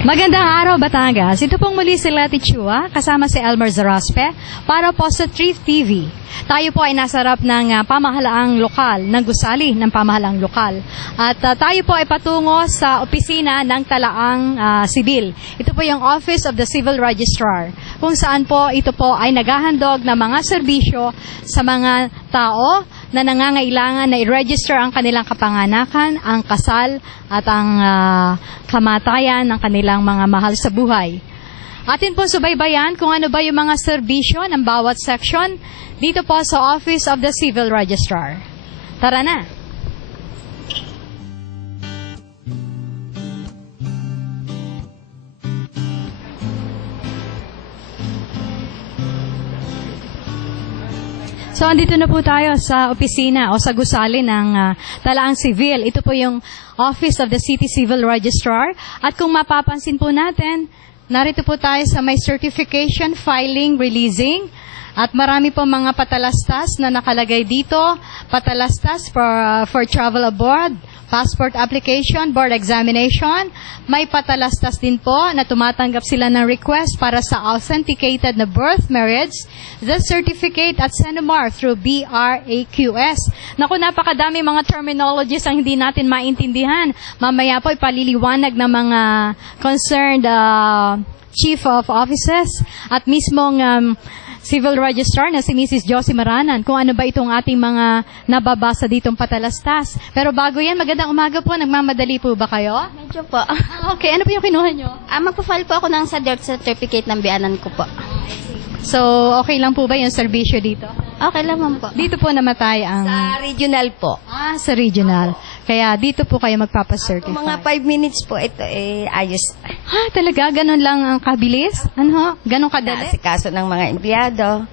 Magandang araw, Batangas. Ito pong muli si Leti Chua, kasama si Elmer Zaraspe, para po sa Truth TV. Tayo po ay nasa harap ng pamahalaang lokal, ng gusali ng pamahalaang lokal. At tayo po ay patungo sa opisina ng Talaang Sibil. Ito po yung Office of the Civil Registrar, kung saan po ito po ay naghahandog ng mga serbisyo sa mga tao na nangangailangan na i-register ang kanilang kapanganakan, ang kasal at ang kamatayan ng kanilang mga mahal sa buhay. Atin po subaybayan kung ano ba yung mga serbisyo ng bawat section dito po sa Office of the Civil Registrar. Tara na! So, andito na po tayo sa opisina o sa gusali ng Talaang Civil. Ito po yung Office of the City Civil Registrar. At kung mapapansin po natin, narito po tayo sa may certification, filing, releasing. At marami po mga patalastas na nakalagay dito. Patalastas for travel abroad, passport application, board examination. May patalastas din po na tumatanggap sila ng request para sa authenticated na birth, marriage, the certificate at Senomar through BRAQS. Naku, napakadami mga terminologies ang hindi natin maintindihan. Mamaya po ipaliliwanag ng mga concerned chief of offices at mismong Civil Registrar na si Mrs. Josie Maranan kung ano ba itong ating mga nababasa ditong patalastas. Pero bago yan, magandang umaga po. Nagmamadali po ba kayo? Medyo po. Okay, ano po yung kinuha nyo? Magpa-file po ako ng sa birth certificate ng biyanan ko po. So, okay lang po ba yung serbisyo dito? Okay lang po. Dito po namatay ang... Sa regional po. Sa regional. Kaya dito po kayo magpapacertify. Mga 5 minutes po ito, ayos. Talaga? Ganon lang ang kabilis? Ano ho? Ganon kadali? Sa kaso ng mga empleyado.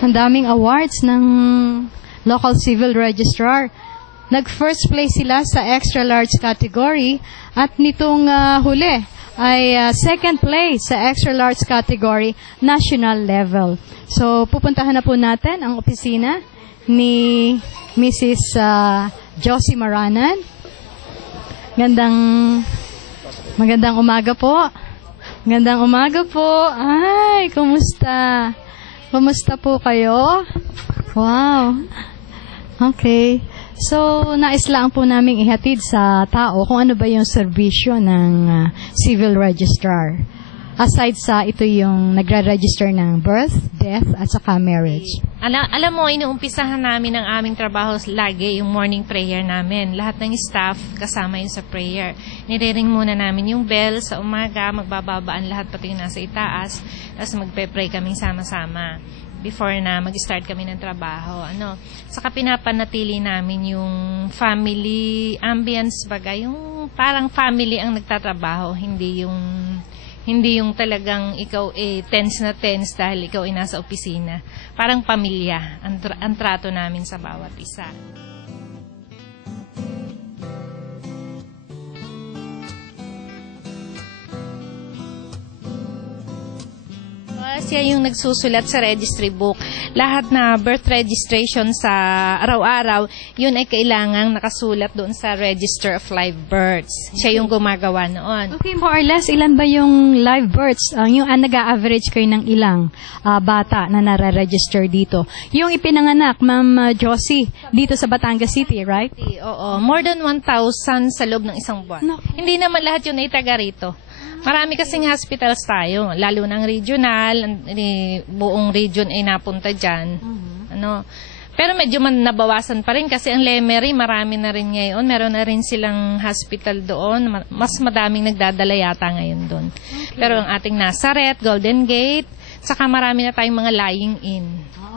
Ang daming awards ng local civil registrar. Nag-first place sila sa extra large category at nitong huli ay second place sa extra large category national level. So, pupuntahan na po natin ang opisina ni Mrs. Josie Maranan. Magandang umaga po. Magandang umaga po. Ay, kumusta? Kumusta po kayo? Wow. Okay. So, nais lang po naming ihatid sa tao kung ano ba yung serbisyo ng civil registrar. Aside sa ito yung nagre-register ng birth, death, at saka marriage. Alam mo, inuumpisahan namin ang aming trabaho lagi, yung morning prayer namin. Lahat ng staff kasama yun sa prayer. Nire-ring muna namin yung bell sa umaga, magbababaan lahat pati yung nasa itaas, tapos magpe-pray kaming sama-sama before na mag-start kami ng trabaho. Saka pinapanatili namin yung family ambience bagay, yung parang family ang nagtatrabaho, hindi yung talagang ikaw tense na tense dahil ikaw ay nasa opisina. Parang pamilya ang trato namin sa bawat isa. Siya yung nagsusulat sa registry book. Lahat na birth registration sa araw-araw, yun ay kailangang nakasulat doon sa Register of Live Births. Siya yung gumagawa noon. Okay, more or less, ilan ba yung live births? Yung nag-a-average kayo ng ilang bata na nare-register dito? Yung ipinanganak, Ma'am Josie, dito sa Batangas City, right? Oo, more than 1,000 sa loob ng isang buwan. No. Hindi naman lahat yun ay taga rito. Marami kasing hospitals tayo, lalo ng regional, buong region ay napunta dyan. Pero medyo nabawasan pa rin kasi ang Lemery, marami na rin ngayon. Meron na rin silang hospital doon. Mas madaming nagdadala yata ngayon doon. Okay. Pero ang ating Nazareth, Golden Gate, saka marami na tayong mga lying in.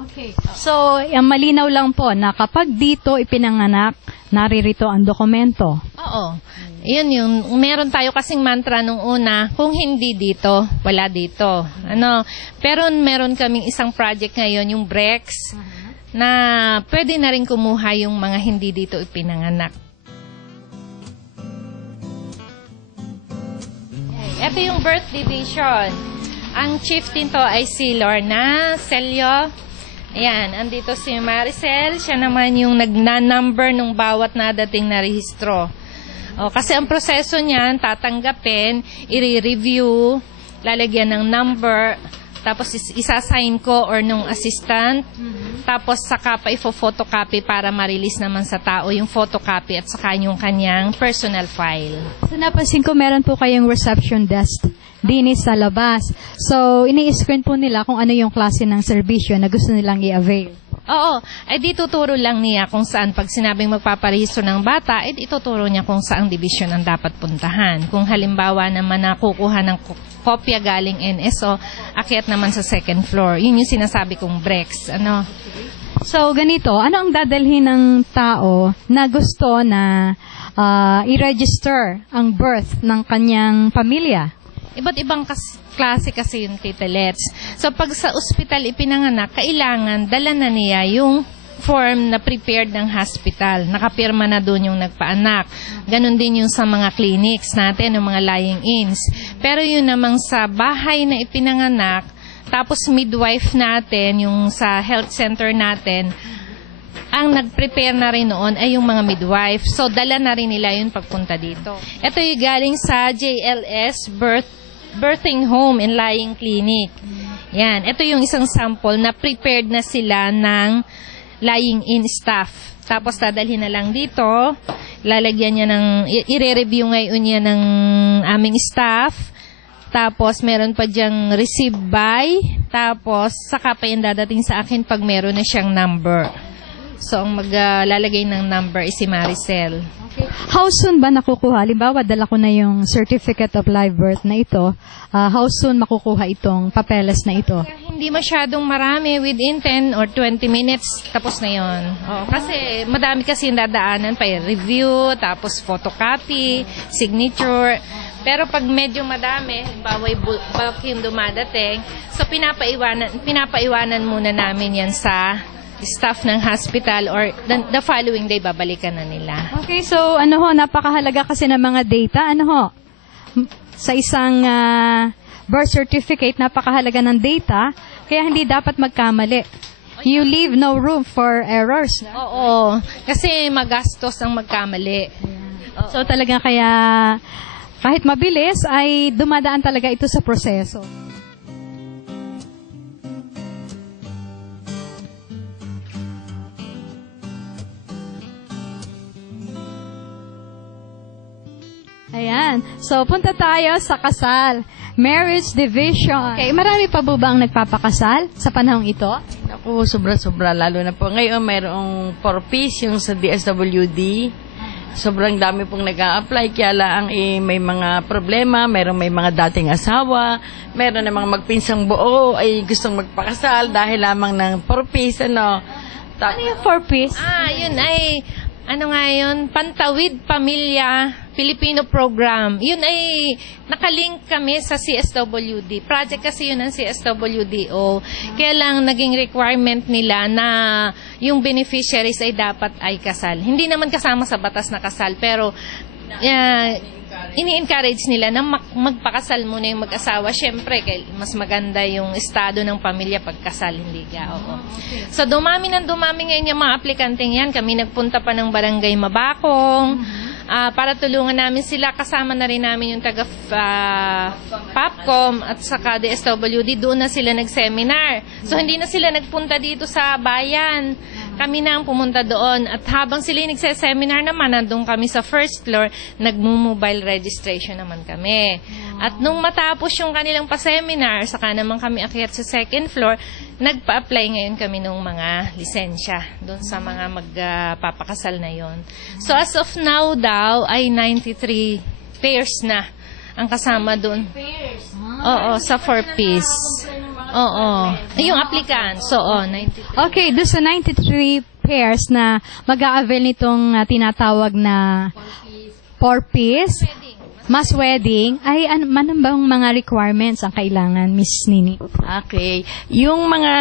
Okay. So, malinaw lang po na kapag dito ipinanganak, naririto ang dokumento. Oo. Yun yung, meron tayo kasing mantra nung una, kung hindi dito, wala dito. Pero meron kaming isang project ngayon, yung BREX, na pwede na rin kumuha yung mga hindi dito ipinanganak. Ito yung birth division. Ang chief nito ay si Lorna Celio. Ayan, andito si Maricel. Siya naman yung nagna-number ng bawat nadating na rehistro. Kasi ang proseso niyan, tatanggapin, i-review, lalagyan ng number, tapos isa-sign ko or nung assistant, tapos saka pa ifo-photocopy para ma-release naman sa tao yung photocopy at saka yung kanyang personal file. So napansin ko meron po kayong reception desk din sa labas. So ini-screen po nila kung ano yung klase ng serbisyo na gusto nilang i-avail. Oo, ay di tuturo lang niya kung saan pag sinabing magpaparehistro ng bata, ituturo niya kung saang division ang dapat puntahan. Kung halimbawa naman nakukuha ng kopya galing NSO, akyat naman sa second floor. Yun yung sinasabi kong breaks. So ganito, ano ang dadalhin ng tao na gusto na i-register ang birth ng kanyang pamilya? Iba't ibang klase kasi yung titelets. So pag sa ospital ipinanganak, kailangan dala na niya yung form na prepared ng hospital. Nakapirma na doon yung nagpaanak. Ganon din yung sa mga clinics natin, yung mga lying-ins. Pero yun namang sa bahay na ipinanganak, tapos midwife natin, yung sa health center natin, ang nag-prepare na rin noon ay yung mga midwife. So dala na rin nila yun pagpunta dito. Ito yung galing sa JLS Birthing Home and Lying Clinic. Yan. Ito yung isang sample na prepared na sila ng lying-in staff. Tapos dadalhin na lang dito. Lalagyan niya ng, i-review ngayon niya ng aming staff. Tapos meron pa diyang receive by. Tapos saka pa yung dadating sa akin pag meron na siyang number. So ang maglalagay ng number is si Maricel. How soon ba nakukuha? Halimbawa, dala ko na yung certificate of live birth na ito. How soon makukuha itong papeles na ito? Hindi masyadong marami. Within 10 or 20 minutes, tapos na yon. Kasi madami kasi yung dadaanan pa. Review, tapos photocopy, signature. Pero pag medyo madami, baway bulk yung dumadating, so pinapaiwanan muna namin yan sa staff ng hospital or the following day babalikan na nila. Okay, so napakahalaga kasi ng mga data. Sa isang birth certificate, napakahalaga ng data, kaya hindi dapat magkamali. You leave no room for errors. Oo, kasi magastos ang magkamali. So talaga kaya kahit mabilis ay dumadaan talaga ito sa proseso. Ayan. So, punta tayo sa kasal. Marriage division. Okay, marami pa po ba ang nagpapakasal sa panahong ito? Ako, sobra-sobra. Lalo na po. Ngayon, mayroong 4-piece yung sa DSWD. Sobrang dami pong nag-a-apply. Kaya lang may mga problema. May mga dating asawa. Meron na mga magpinsang buo ay gustong magpakasal dahil lamang ng 4-piece. Ano yung 4-piece? Yun ay... Pantawid Pamilya Filipino Program. Yun ay nakalink kami sa CSWD. Project kasi yun ng CSWDO. Kaya lang naging requirement nila na yung beneficiaries ay dapat ay kasal. Hindi naman kasama sa batas na kasal, pero ini-encourage nila na magpakasal muna yung mag-asawa. Siyempre, mas maganda yung estado ng pamilya pagkasal, hindi ka. Oo. So, dumami ngayon yung mga aplikanteng yan. Kami nagpunta pa ng Barangay Mabakong para tulungan namin sila. Kasama na rin namin yung taga PAPCOM at saka DSWD. Doon na sila nag-seminar. So, hindi na sila nagpunta dito sa bayan. Kami na ang pumunta doon. At habang sila yung nagse-seminar naman, nandun kami sa first floor, nag-mobile registration naman kami. At nung matapos yung kanilang pa-seminar, saka naman kami akyat sa second floor, nagpa-apply ngayon kami ng mga lisensya doon sa mga magpapakasal na yon. So as of now daw, ay 93 pairs na ang kasama doon. Oo, sa 4-piece. Oo. Yung applicant. So, 93. Okay, doon sa 93 pairs na mag-a-avail nitong tinatawag na 4-piece, mass wedding, ay ano bang mga requirements ang kailangan, Miss Nini? Okay. Yung mga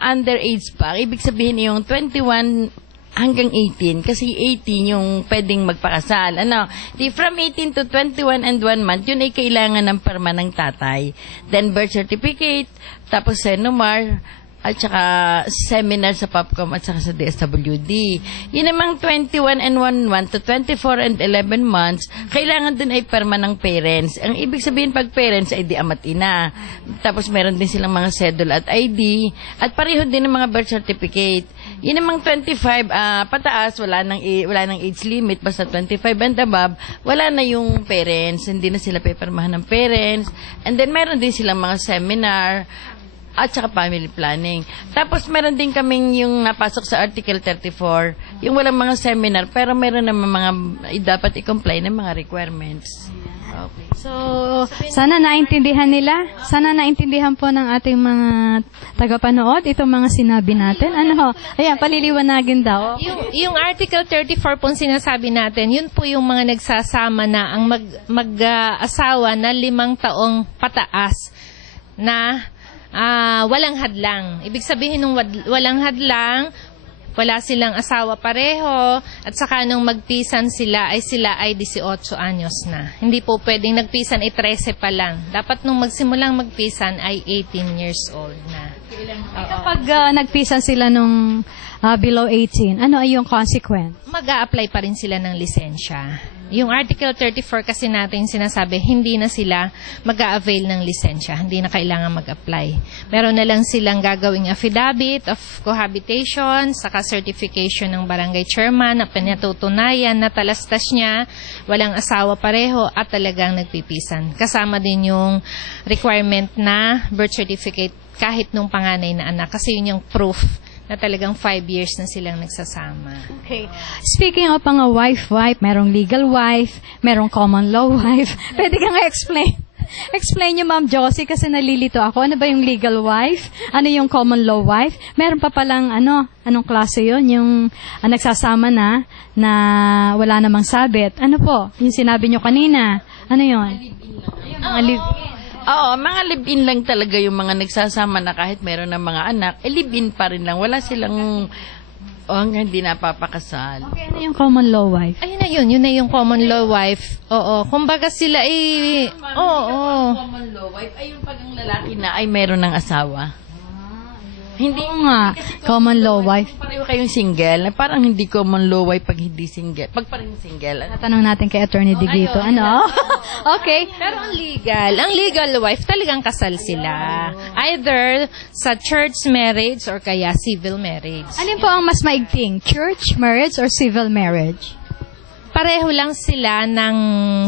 underage pa, ibig sabihin yung 21 hanggang 18, kasi 18 yung pwedeng magpakasal. From 18 to 21 and 1 month, yun ay kailangan ng perma ng tatay. Then birth certificate, tapos senomar, at saka seminar sa POPCOM at saka sa DSWD. Yun namang 21 and 1 month to 24 and 11 months, kailangan din ay perma ng parents. Ang ibig sabihin pag parents ay di ama't ina. Tapos meron din silang mga schedule at ID at pareho din ng mga birth certificate. Yun namang 25 pataas, wala nang age limit, basta 25 and above, wala na yung parents, hindi na sila pepermahan ng parents. And then meron din silang mga seminar at saka family planning. Tapos meron din kaming yung napasok sa Article 34, yung walang mga seminar, pero meron naman mga dapat i-comply ng mga requirements. Okay. So, sana naintindihan nila. Sana naintindihan po ng ating mga tagapanood itong mga sinabi natin. Ano ho? Ayan, paliliwanagin daw. Yung Article 34 pong sinasabi natin, yun po yung mga nagsasama na ang mag-asawa na 5 taong pataas na walang hadlang. Ibig sabihin nung walang hadlang, wala silang asawa pareho, at saka nung magpisan sila ay 18 anyos na. Hindi po pwedeng nagpisan ay 13 pa lang. Dapat nung magsimulang magpisan ay 18 years old na. Kapag nagpisan sila nung below 18, ano ay yung consequence? Mag-a-apply pa rin sila ng lisensya. Yung Article 34 kasi natin sinasabi, hindi na sila mag-a-avail ng lisensya. Hindi na kailangan mag-apply. Meron na lang silang gagawing affidavit of cohabitation, saka certification ng barangay chairman na pinatutunayan na talastas niya, walang asawa pareho at talagang nagpipisan. Kasama din yung requirement na birth certificate kahit nung panganay na anak. Kasi yun yung proof na talagang 5 years na silang nagsasama. Okay. Speaking of mga wife, merong legal wife, merong common law wife. Pwede ka nga explain. Explain niyo, Ma'am Josie, kasi nalilito ako. Ano ba yung legal wife? Ano yung common law wife? Meron pa palang, anong klase yun? Yung nagsasama na wala namang sabit. Ano po? Yung sinabi niyo kanina. Ano yun? Mga live-in. Oo, mga live-in lang talaga yung mga nagsasama na kahit meron ng mga anak, live-in pa rin lang. Wala silang hindi napapakasal. Okay, ano yung common law wife? Ayun na yun na yung common law wife. Oo, kumbaga sila Common law wife ay yung pag ang lalaki na ay meron ng asawa. Hindi nga, common law wife. Pareho kayong single, parang hindi common law wife pag hindi single. Pag parang single. Tatanong natin kay Attorney Digito. Ano? Okay. Pero ang legal wife, talagang kasal sila. Either sa church marriage or kaya civil marriage. Alin po ang mas maigting? Church marriage or civil marriage? Pareho lang sila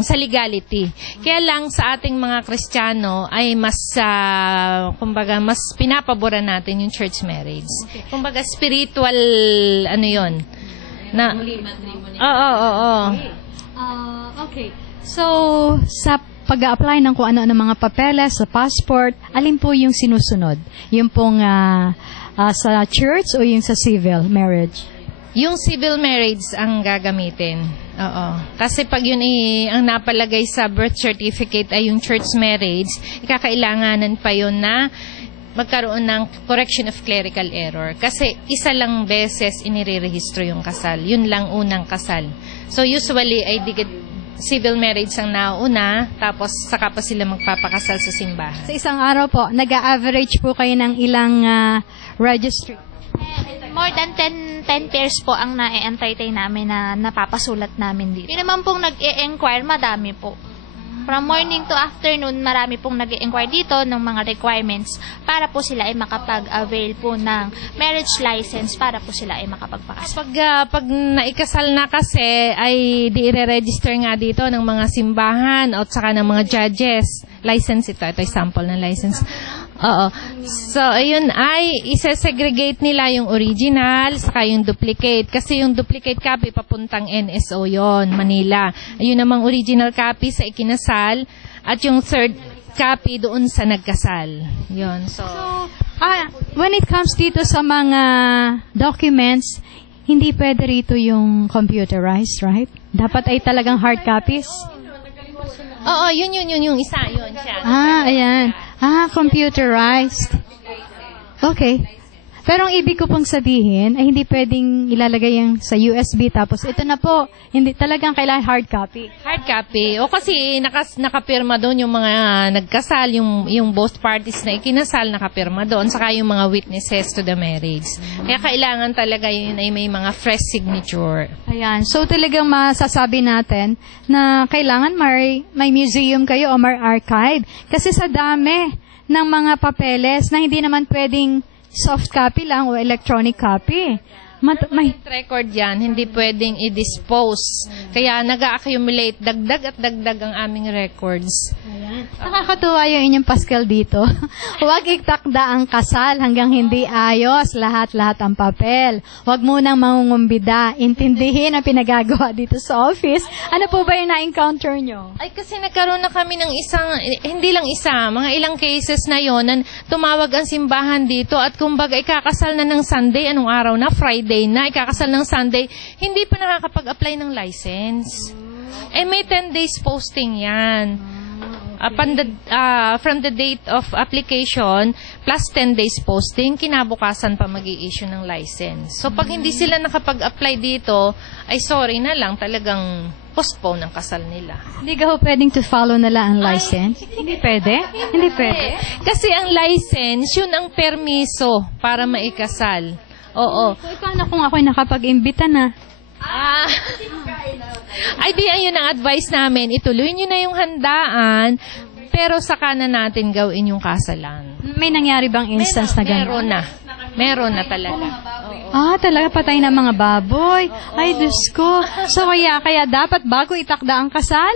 sa legality. Kaya lang sa ating mga Kristiyano ay mas pinapaboran natin yung church marriage. Okay. Kumbaga spiritual yun. Okay. So, sa pag-a-apply ng kung ano-ano mga papeles, sa passport, alin po yung sinusunod? Yung pong sa church o yung sa civil marriage? Yung civil marriage ang gagamitin. Oo. Kasi pag yun ang napalagay sa birth certificate ay yung church marriage, ikakailanganan pa yun na magkaroon ng correction of clerical error. Kasi isa lang beses inirerehistro yung kasal. Yun lang unang kasal. So usually ay civil marriage ang nauna, tapos saka pa sila magpapakasal sa simbahan. Sa isang araw po, nag-a-average po kayo ng ilang registry? More than 10 pairs po ang na-entertain namin na napapasulat namin dito. Yung naman pong nag-e-enquire, madami po. From morning to afternoon, marami pong nag-e-enquire dito ng mga requirements para po sila ay makapag-avail po ng marriage license para po sila ay makapagpakasal. Pag naikasal na kasi, ay di-re-register nga dito ng mga simbahan at saka ng mga judges. License ito ay sample ng license. Oo. So, ayun ay isa-segregate nila yung original saka yung duplicate. Kasi yung duplicate copy papuntang NSO yon, Manila. Ayun namang original copy sa ikinasal at yung third copy doon sa nagkasal. Yun. So when it comes dito sa mga documents, hindi pwede rito yung computerized, right? Dapat ay talagang hard copies? Oo, yun yung isa. Yun siya. Ayan. Computerized. Okay. Pero ang ibig ko pong sabihin ay hindi pwedeng ilalagay yung sa USB tapos ito na po, hindi talagang kailangan hard copy. Hard copy. O kasi nakapirma doon yung mga nagkasal, yung both parties na ikinasal, nakapirma doon, saka yung mga witnesses to the marriage. Kaya kailangan talaga yun ay may mga fresh signature. Ayan. So talagang masasabi natin na kailangan may museum kayo o may archive. Kasi sa dami ng mga papeles na hindi naman pwedeng soft copy lang o electronic copy. May Record yan, hindi pwedeng i-dispose. Kaya nag-accumulate, dagdag at dagdag ang aming records. Nakakatuwa yung inyong Pascal dito. Huwag itakda ang kasal hanggang hindi ayos lahat-lahat ang papel. Huwag munang mangungumbida. Intindihin ang pinagagawa dito sa office. Ano po ba yung na-encounter nyo? Ay, kasi nagkaroon na kami ng hindi lang isa, mga ilang cases na yon na tumawag ang simbahan dito at kumbaga ikakasal na ng Sunday, anong araw na? Friday na, ikakasal ng Sunday, hindi pa nakakapag-apply ng license. May 10 days posting yan. From the date of application plus 10 days posting, kinabukasan pa mag-i-issue ng license. So, pag hindi sila nakapag-apply dito, ay sorry na lang, talagang postpone ang kasal nila. Hindi ka ho pwedeng to follow nila ang license? Hindi pwede? Hindi pwede. Kasi ang license, yun ang permiso para maikasal. Oo. So, paano kung ako'y nakapag-imbita na? Ay, di ayun ang advice namin. Ituloy nyo na yung handaan, pero saka na natin gawin yung kasalan. May nangyari bang instance na gano'n? Meron na talaga. Talaga patay na mga baboy. Ay, Diyos ko. So, kaya dapat bago itakda ang kasal?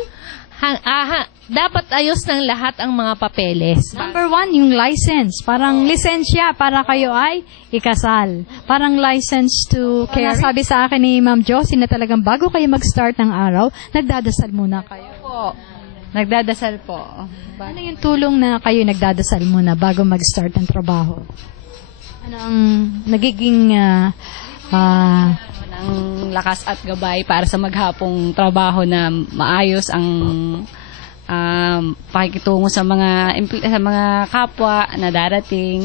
Dapat ayos ng lahat ang mga papeles. Number 1, yung license. Parang lisensya para kayo ay ikasal. Parang license to carry. Sabi sa akin ni Ma'am Josie na talagang bago kayo mag-start ng araw, nagdadasal muna kayo. Po. Nagdadasal po. Ano yung tulong na kayo nagdadasal muna bago mag-start ng trabaho? Ano ang nagiging ng lakas at gabay para sa maghapong trabaho na maayos ang pakikitungo sa mga kapwa na darating.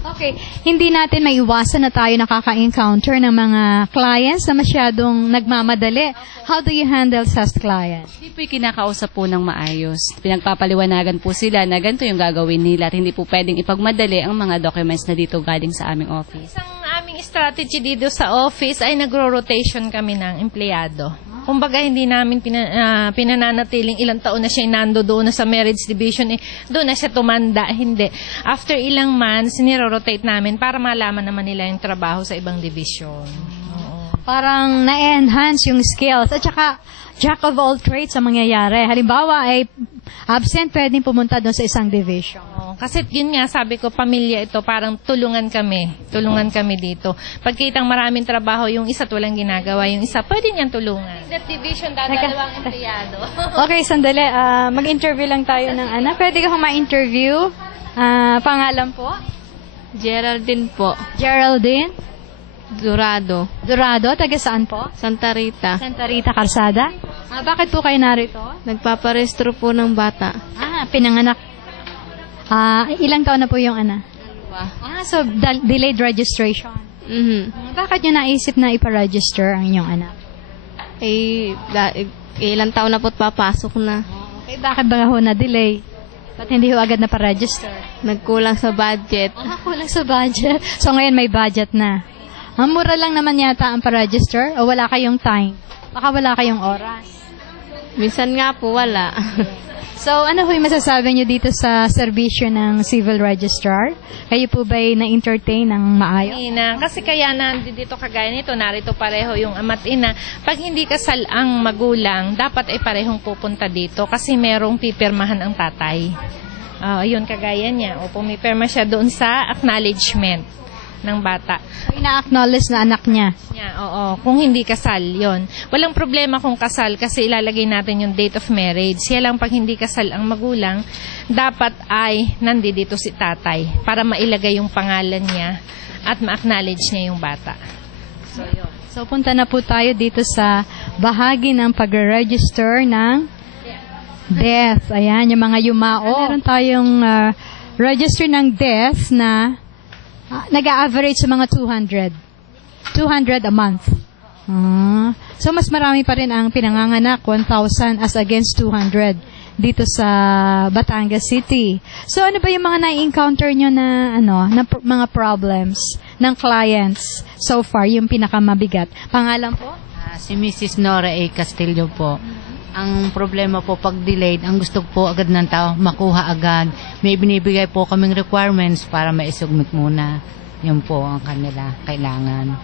Okay, hindi natin maiwasan na tayo nakaka-encounter ng mga clients na masyadong nagmamadali. How do you handle such clients? Hindi po kinakausap po ng maayos. Pinagpapaliwanagan po sila na ganito yung gagawin nila at hindi po pwedeng ipagmadali ang mga documents na dito galing sa aming office. Isang aming strategy dito sa office ay nagro-rotation kami ng empleyado. Kumbaga, hindi namin pinananatiling ilang taon na siya nando doon na sa marriage division, doon na siya tumanda. Hindi. After ilang months, niro-rotate namin para malaman naman nila yung trabaho sa ibang division. Parang na-enhance yung skills. At saka, jack of all trades ang mangyayari. Halimbawa, ay absent, pwedeng pumunta doon sa isang division. Kasi yun nga, sabi ko, pamilya ito, parang tulungan kami dito. Pagkitang maraming trabaho, yung isa walang ginagawa, yung isa pwede niyang tulungan. That division, dalawang empleyado. Okay, sandali. Mag-interview lang tayo ng Ana. Pwede ka ma-interview? Pangalan po? Geraldine po. Geraldine? Durado. Durado? Taga saan po? Santa Rita. Santa Rita, Calzada? Bakit po kayo narito? Nagpaparestro po ng bata. Pinanganak. Ilang taon na po yung Ana? So delayed registration. Bakit nyo naisip na ipa-register ang inyong anak? Ilang taon na po't papasok na. Okay, bakit ba ho na-delay? Ba't hindi ho agad na pa-register? Nagkulang sa budget. Kulang sa budget. So ngayon may budget na. Mura lang naman yata ang pa-register o wala kayong time? Baka wala kayong oras. Minsan nga po wala. So, ano ho yung masasabi nyo dito sa serbisyo ng civil registrar? Kayo po ba'y na-entertain ng maayos? Kasi kaya nandito kagaya nito, narito pareho yung ama't ina. Pag hindi kasal ang magulang, dapat ay parehong pupunta dito kasi merong pipirmahan ang tatay. Yun, kagaya niya. O pumipirma siya doon sa acknowledgement ng bata. So, ina-acknowledge na anak niya? Oo. Kung hindi kasal, yon. Walang problema kung kasal kasi ilalagay natin yung date of marriage. Siya lang pag hindi kasal ang magulang, dapat ay nandito si tatay para mailagay yung pangalan niya at ma-acknowledge niya yung bata. So, yun. So, punta na po tayo dito sa bahagi ng pag-register ng death. Ayan, yung mga yumao. Meron tayong register ng death na Nag-a-average sa mga 200. 200 a month. So mas marami pa rin ang pinanganganak, 1,000 as against 200 dito sa Batangas City. So ano ba yung mga na-encounter nyo na mga problems ng clients so far, yung pinakamabigat? Pangalan po? Si Mrs. Nora A. Castillo po. Ang problema po pag delayed, ang gusto po agad ng tao, makuha agad. May binibigay po kaming requirements para maisubmit muna. Yun po ang kanila kailangan.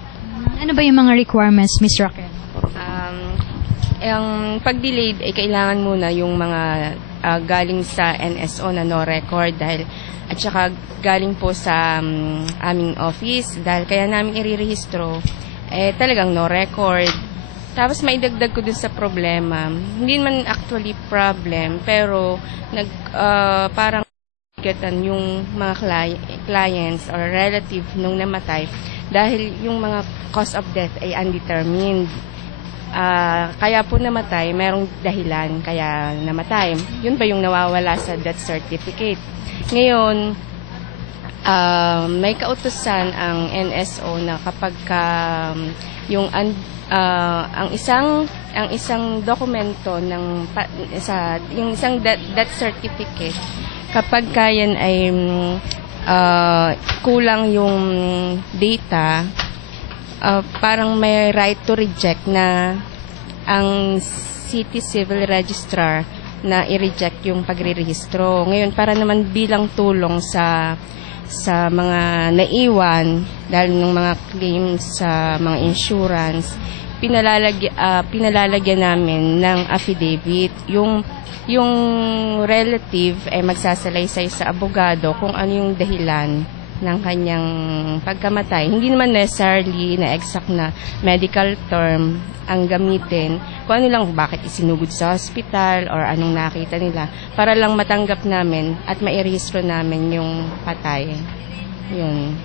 Ano ba yung mga requirements, Miss Raquel? Ang pag-delayed ay kailangan muna yung mga galing sa NSO na no record at saka galing po sa aming office dahil kaya namin irerehistro talagang no record. Tapos maidagdag ko dun sa problema. Hindi man actually problem pero parang yung mga clients or relative nung namatay dahil yung mga cause of death ay undetermined. Kaya po namatay, merong dahilan kaya namatay. Yun ba yung nawawala sa death certificate? Ngayon, may kautusan ang NSO na kapag ang isang dokumento ng yung isang death certificate kapag kayan ay kulang yung data, parang may right to reject na ang City Civil Registrar na i-reject yung pagrerehistro. Ngayon, para naman bilang tulong sa mga naiwan dahil ng mga claims sa mga insurance, pinalalagyan namin ng affidavit. Yung relative ay magsasalaysay sa abogado kung ano yung dahilan ng kanyang pagkamatay. Hindi naman necessarily na exact na medical term ang gamitin. Kung ano lang, bakit isinugod sa hospital or anong nakita nila para lang matanggap namin at mairehistro namin yung patay. Yun.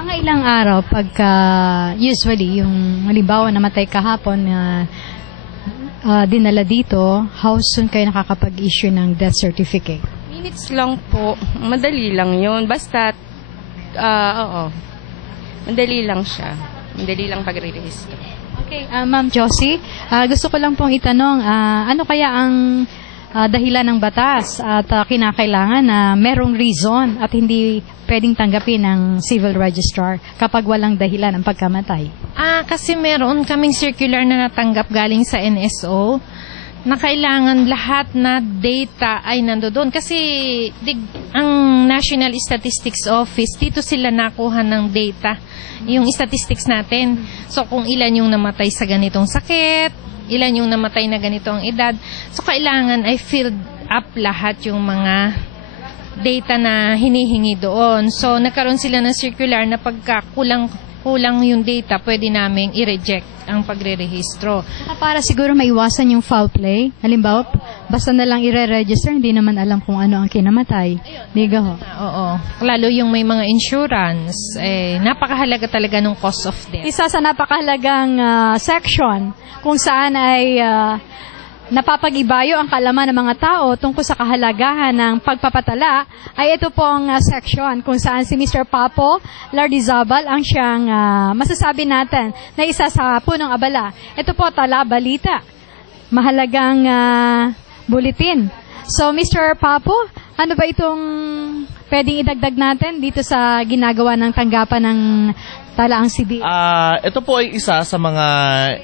Mga ilang araw pagka usually yung halimbawa namatay kahapon dinala dito, how soon kayo nakakapag-issue ng death certificate? Minutes lang po. Madali lang yun. Basta, madali lang siya. Madali lang pag-rehistro. Okay, Ma'am Josie, gusto ko lang pong itanong, ano kaya ang dahilan ng batas at kinakailangan na merong reason at hindi pwedeng tanggapin ng civil registrar kapag walang dahilan ang pagkamatay? Kasi meron kaming circular na natanggap galing sa NSO na kailangan lahat na data ay nandoon. Kasi ang National Statistics Office, dito sila nakuha ng data, yung statistics natin. So kung ilan yung namatay sa ganitong sakit, ilan yung namatay na ganito ang edad. So kailangan ay filled up lahat yung mga data na hinihingi doon. So nagkaroon sila ng circular na pagka kulang yung data, pwede naming i-reject ang pagrerehistro. Para siguro maiwasan yung foul play. Halimbawa, basta na lang i-register, hindi naman alam kung ano ang kinamatay. Diga ho? Oo. Lalo yung may mga insurance, napakahalaga talaga ng cost of death. Isa sa napakahalagang section kung saan ay napapag-ibayo ang kaalaman ng mga tao tungkol sa kahalagahan ng pagpapatala ay ito pong section kung saan si Mr. Papo Lardizabal ang siyang masasabi natin na isa sa punong abala. Ito po, tala balita. Mahalagang bulletin. So, Mr. Papo, ano ba itong pwedeng idagdag natin dito sa ginagawa ng tanggapan ng talaang sibil? Ito po ay isa sa mga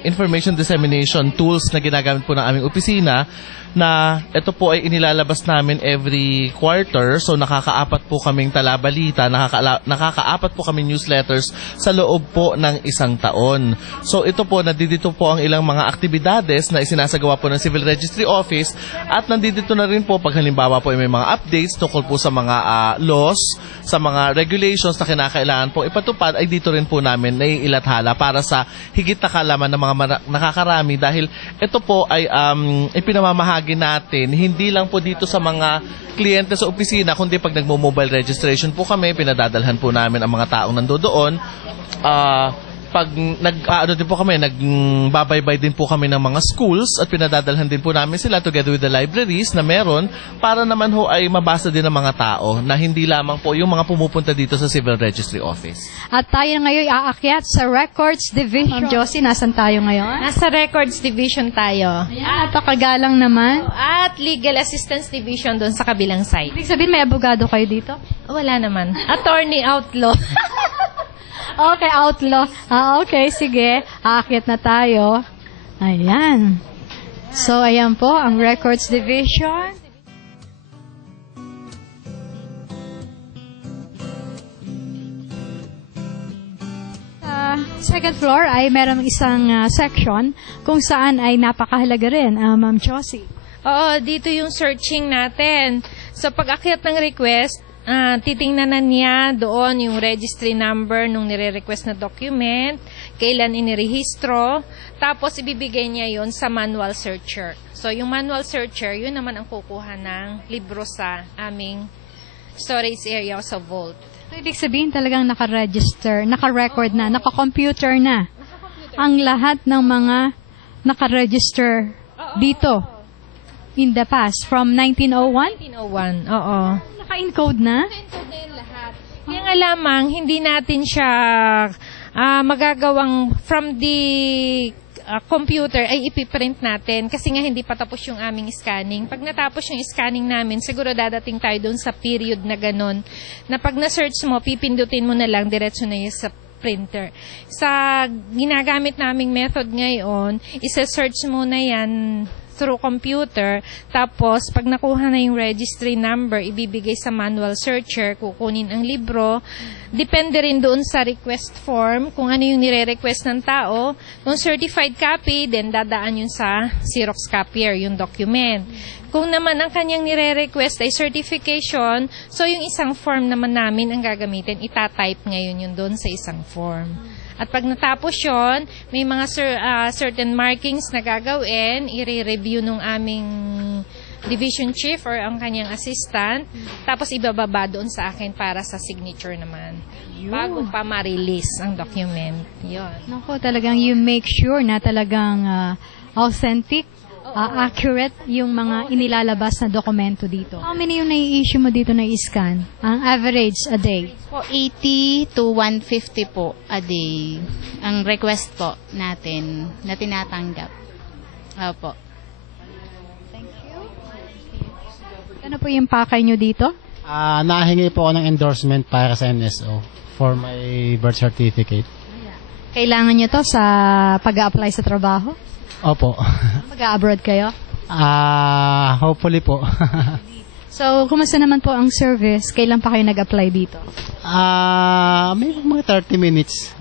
information dissemination tools na ginagamit po ng aming opisina na ito po ay inilalabas namin every quarter. So nakakaapat po kaming talabalita, nakakaapat po kaming newsletters sa loob po ng isang taon. So ito po, nandito po ang ilang mga aktibidades na isinasagawa po ng Civil Registry Office at nandito na rin po pag halimbawa po ay may mga updates tungkol po sa mga laws, sa mga regulations na kinakailangan po ipatupad, ay dito rin po namin naiilathala para sa higit na kaalaman ng mga nakakarami dahil ito po ay ipinamamahagi natin hindi lang po dito sa mga kliyente sa opisina kundi pag nagmo-mobile registration po kami, pinadadalhan po namin ang mga taong nandoon pag din po kami, nagbabaybay din po kami ng mga schools at pinadadalhan din po namin sila together with the libraries na meron para naman ho ay mabasa din ng mga tao na hindi lamang po yung mga pumupunta dito sa Civil Registry Office. At tayo ngayon aakyat sa Records Division. Josie, nasan tayo ngayon? Nasa Records Division tayo. Ayan, napakagalang naman. At Legal Assistance Division doon sa kabilang side. Ibig sabihin, may abogado kayo dito? Wala naman. Attorney outlaw. Okay, outlaw. Okay, sige. Aakyat na tayo. Ayan. So, ayan po, ang Records Division. Second floor ay meron isang section kung saan ay napakahalaga rin, Ma'am Josie. Oo, dito yung searching natin. So, pag akyat ng request, titingnan na niya doon yung registry number nung nire-request na document, kailan inirehistro, tapos ibibigay niya yon sa manual searcher. So, yung manual searcher, yun naman ang kukuha ng libro sa aming storage area o sa vault. So, ibig sabihin talagang naka-register, naka-record na, naka-computer na ang lahat ng mga naka-register dito in the past from 1901? 1901, oo. Naka-encode na? Naka-encode na yun lahat. Kaya nga lamang, hindi natin siya magagawang from the computer ay ipiprint natin kasi nga hindi pa tapos yung aming scanning. Pag natapos yung scanning namin, siguro dadating tayo doon sa period na ganon na pag na-search mo, pipindutin mo na lang, diretso na yun sa printer. Sa ginagamit naming method ngayon, isa-search mo na yan through computer, tapos pag nakuha na yung registry number, ibibigay sa manual searcher, kukunin ang libro, depende rin doon sa request form, kung ano yung nire-request ng tao, kung certified copy, then dadaan yun sa Xerox copier, yung document. Kung naman ang kanyang nire-request ay certification, so yung isang form naman namin ang gagamitin, itatype ngayon yun doon sa isang form. At pag natapos yun, may mga certain markings na gagawin, i-review nung aming division chief or ang kanyang assistant, tapos ibababa doon sa akin para sa signature naman. Bago pa ma-release ang document. Yun. Naku, talagang you make sure na talagang authentic, accurate yung mga inilalabas na dokumento dito. How many yung nai-issue mo dito na i-scan? Ang average a day? Po 80 to 150 po a day. Ang request po natin na tinatanggap. Opo. Thank you. Ano po yung pakay nyo dito? Nahingi po ako ng endorsement para sa NSO for my birth certificate. Kailangan nyo to sa pag-a-apply sa trabaho? Opo. Mag-a-abroad kayo? Hopefully po. So, kumusta naman po ang service? Kailan pa kayo nag-apply dito? May mga 30 minutes.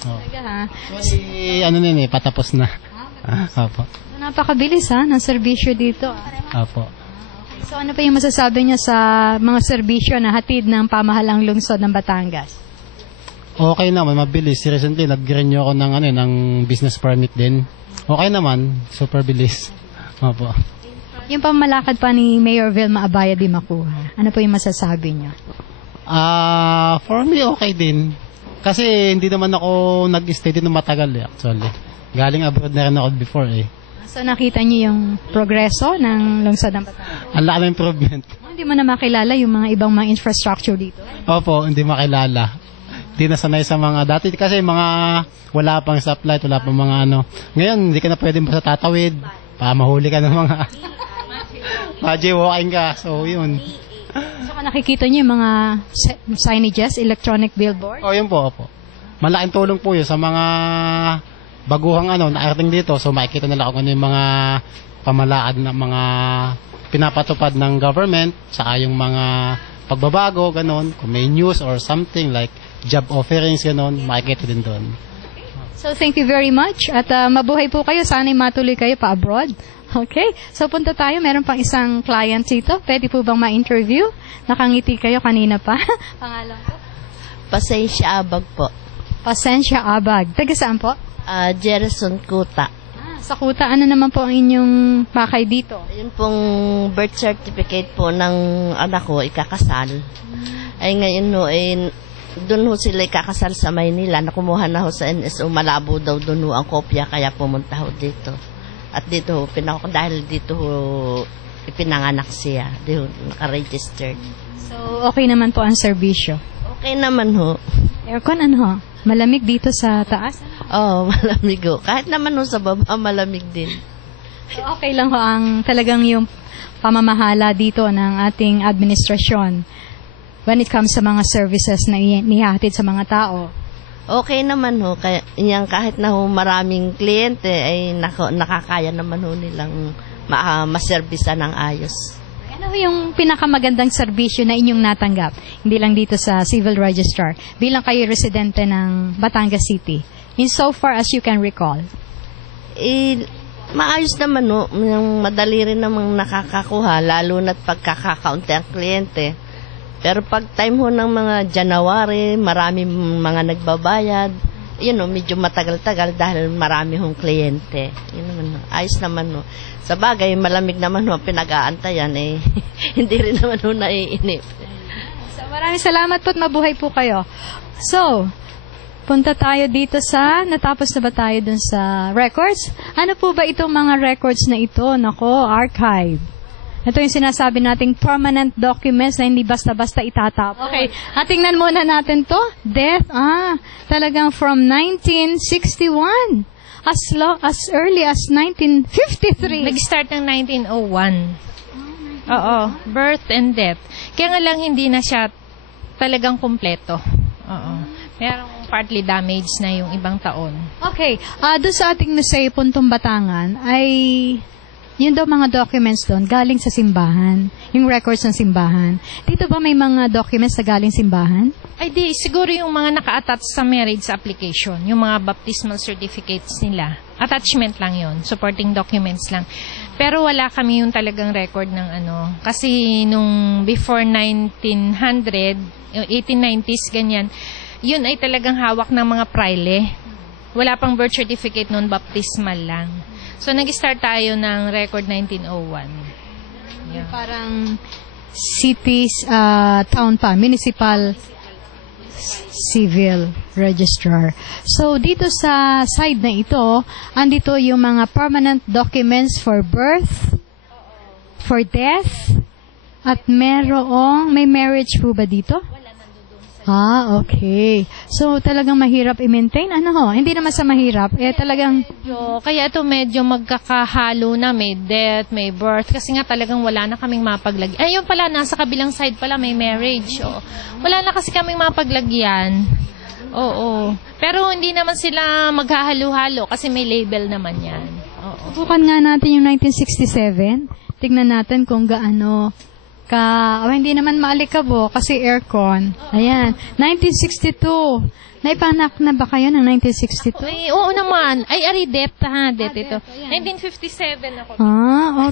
Talaga ha? Patapos na. Opo. Napakabilis ha, ng serbisyo dito. Opo. So, ano pa yung masasabi niyo sa mga serbisyo na hatid ng pamahalang lungsod ng Batangas? Okay naman, mabilis. Recently, nag-renew ako ng business permit din. Okay naman, super bilis. Opo. Yung pamalakad pa ni Mayor Vilma Abaya di makuha, ano po yung masasabi niyo? For me, okay din. Kasi hindi naman ako nag-stay din matagal actually. Galing abroad na rin ako before So nakita niyo yung progreso ng lungsod ng Batangas? Ang laki ng improvement. Hindi mo na makilala yung mga ibang mga infrastructure dito? Opo, hindi makilala. Hindi nasanay sa mga dati kasi mga wala pang stoplight, wala pang mga Ngayon, hindi ka na pwedeng basta tatawid. Mahuli ka ng mga walking ka. So, yun. So, nakikita niyo yung mga signages, electronic billboard? Yun po, opo. Malaking tulong po yun sa mga baguhang na-arting dito. So, makikita nila kung ano yung mga pamalakad ng mga pinapatupad ng government, saka yung mga pagbabago, ganon. Kung may news or something like job offerings, ganon, makikita din doon. So, thank you very much. At mabuhay po kayo. Sana'y matuloy kayo pa-abroad. Okay? So, punta tayo. Meron pang isang client dito. Pwede po bang ma-interview? Nakangiti kayo kanina pa. Pangalan po? Pasensya Abag po. Pasensya Abag. Taga saan po? Jerison Kuta. Sa Kuta, ano naman po ang inyong pakay dito? Yun pong birth certificate po ng anak ko, ikakasal. Ay ngayon doon ho sila kakasal sa Maynila. Nakumuha na ho sa NSO. Malabo daw doon ho ang kopya, kaya pumunta ho dito. At dito ho, dahil dito ho ipinanganak siya. Dito naka-registered. So, okay naman po ang serbisyo? Okay naman ho. Aircon, ano ho? Malamig dito sa taas? Oo, malamig ho. Kahit naman ho sa baba, malamig din. So, okay lang ho ang talagang yung pamamahala dito ng ating administrasyon when it comes sa mga services na inihatid sa mga tao. Okay naman ho. Kaya, kahit na ho maraming kliyente, ay nakakaya naman ho nilang maservisa ng ayos. Ano yung pinakamagandang serbisyo na inyong natanggap? Hindi lang dito sa Civil Registrar. Bilang kayo residente ng Batangas City. In so far as you can recall. Maayos naman ho. Madali rin namang nakakakuha. Lalo na't pagkakakaunti ang kliyente. Pero pag time ho ng mga January, marami mga nagbabayad. Yun ho, medyo matagal-tagal dahil marami hong kliyente. Yun naman ho. Ayos naman ho. Sa bagay, malamig naman ho, pinag-aantayan eh. Hindi rin naman ho naiinip. So, maraming salamat po at mabuhay po kayo. So, punta tayo dito natapos na ba tayo dun sa records? Ano po ba itong mga records na ito? Nako, archive. Ito yung sinasabi nating permanent documents na hindi basta-basta itatapon. Okay, tingnan muna natin to. Death, talagang from 1961. As early as 1953. Nag-start ng 1901. Oo, birth and death. Kaya nga lang hindi na siya talagang kumpleto. Oo. Merong partly damaged na yung ibang taon. Okay, doon sa ating Museo Puntong Batangan ay yun daw mga documents doon galing sa simbahan. Yung records ng simbahan. Dito ba may mga documents na galing simbahan? Ay di, siguro yung mga naka-attach sa marriage application. Yung mga baptismal certificates nila. Attachment lang yon, supporting documents lang. Pero wala kami yung talagang record ng ano. Kasi nung before 1900, 1890s, ganyan, yun ay talagang hawak ng mga praile. Wala pang birth certificate noon, baptismal lang. So, nag-start tayo ng record 1901. Yeah. Parang cities, town pa, municipal civil registrar. So, dito sa side na ito, andito yung mga permanent documents for birth, for death, at may marriage po ba dito? Okay. So, talagang mahirap i-maintain. Ano ho? Hindi naman sa mahirap. Talagang... Kaya ito medyo magkakahalo na. May death, may birth. Kasi nga talagang wala na kaming mapaglagyan. Ayun pala, nasa kabilang side pala may marriage. Wala na kasi kaming mapaglagyan. Oo. Pero hindi naman sila maghahalo-halo kasi may label naman yan. Subukan nga natin yung 1967. Tignan natin kung gaano... hindi naman maalikabo kasi aircon. Ayan. 1962. Naipanak na ba kayo ng 1962? Ay, oo naman. Ay, death ito. 1957 ako.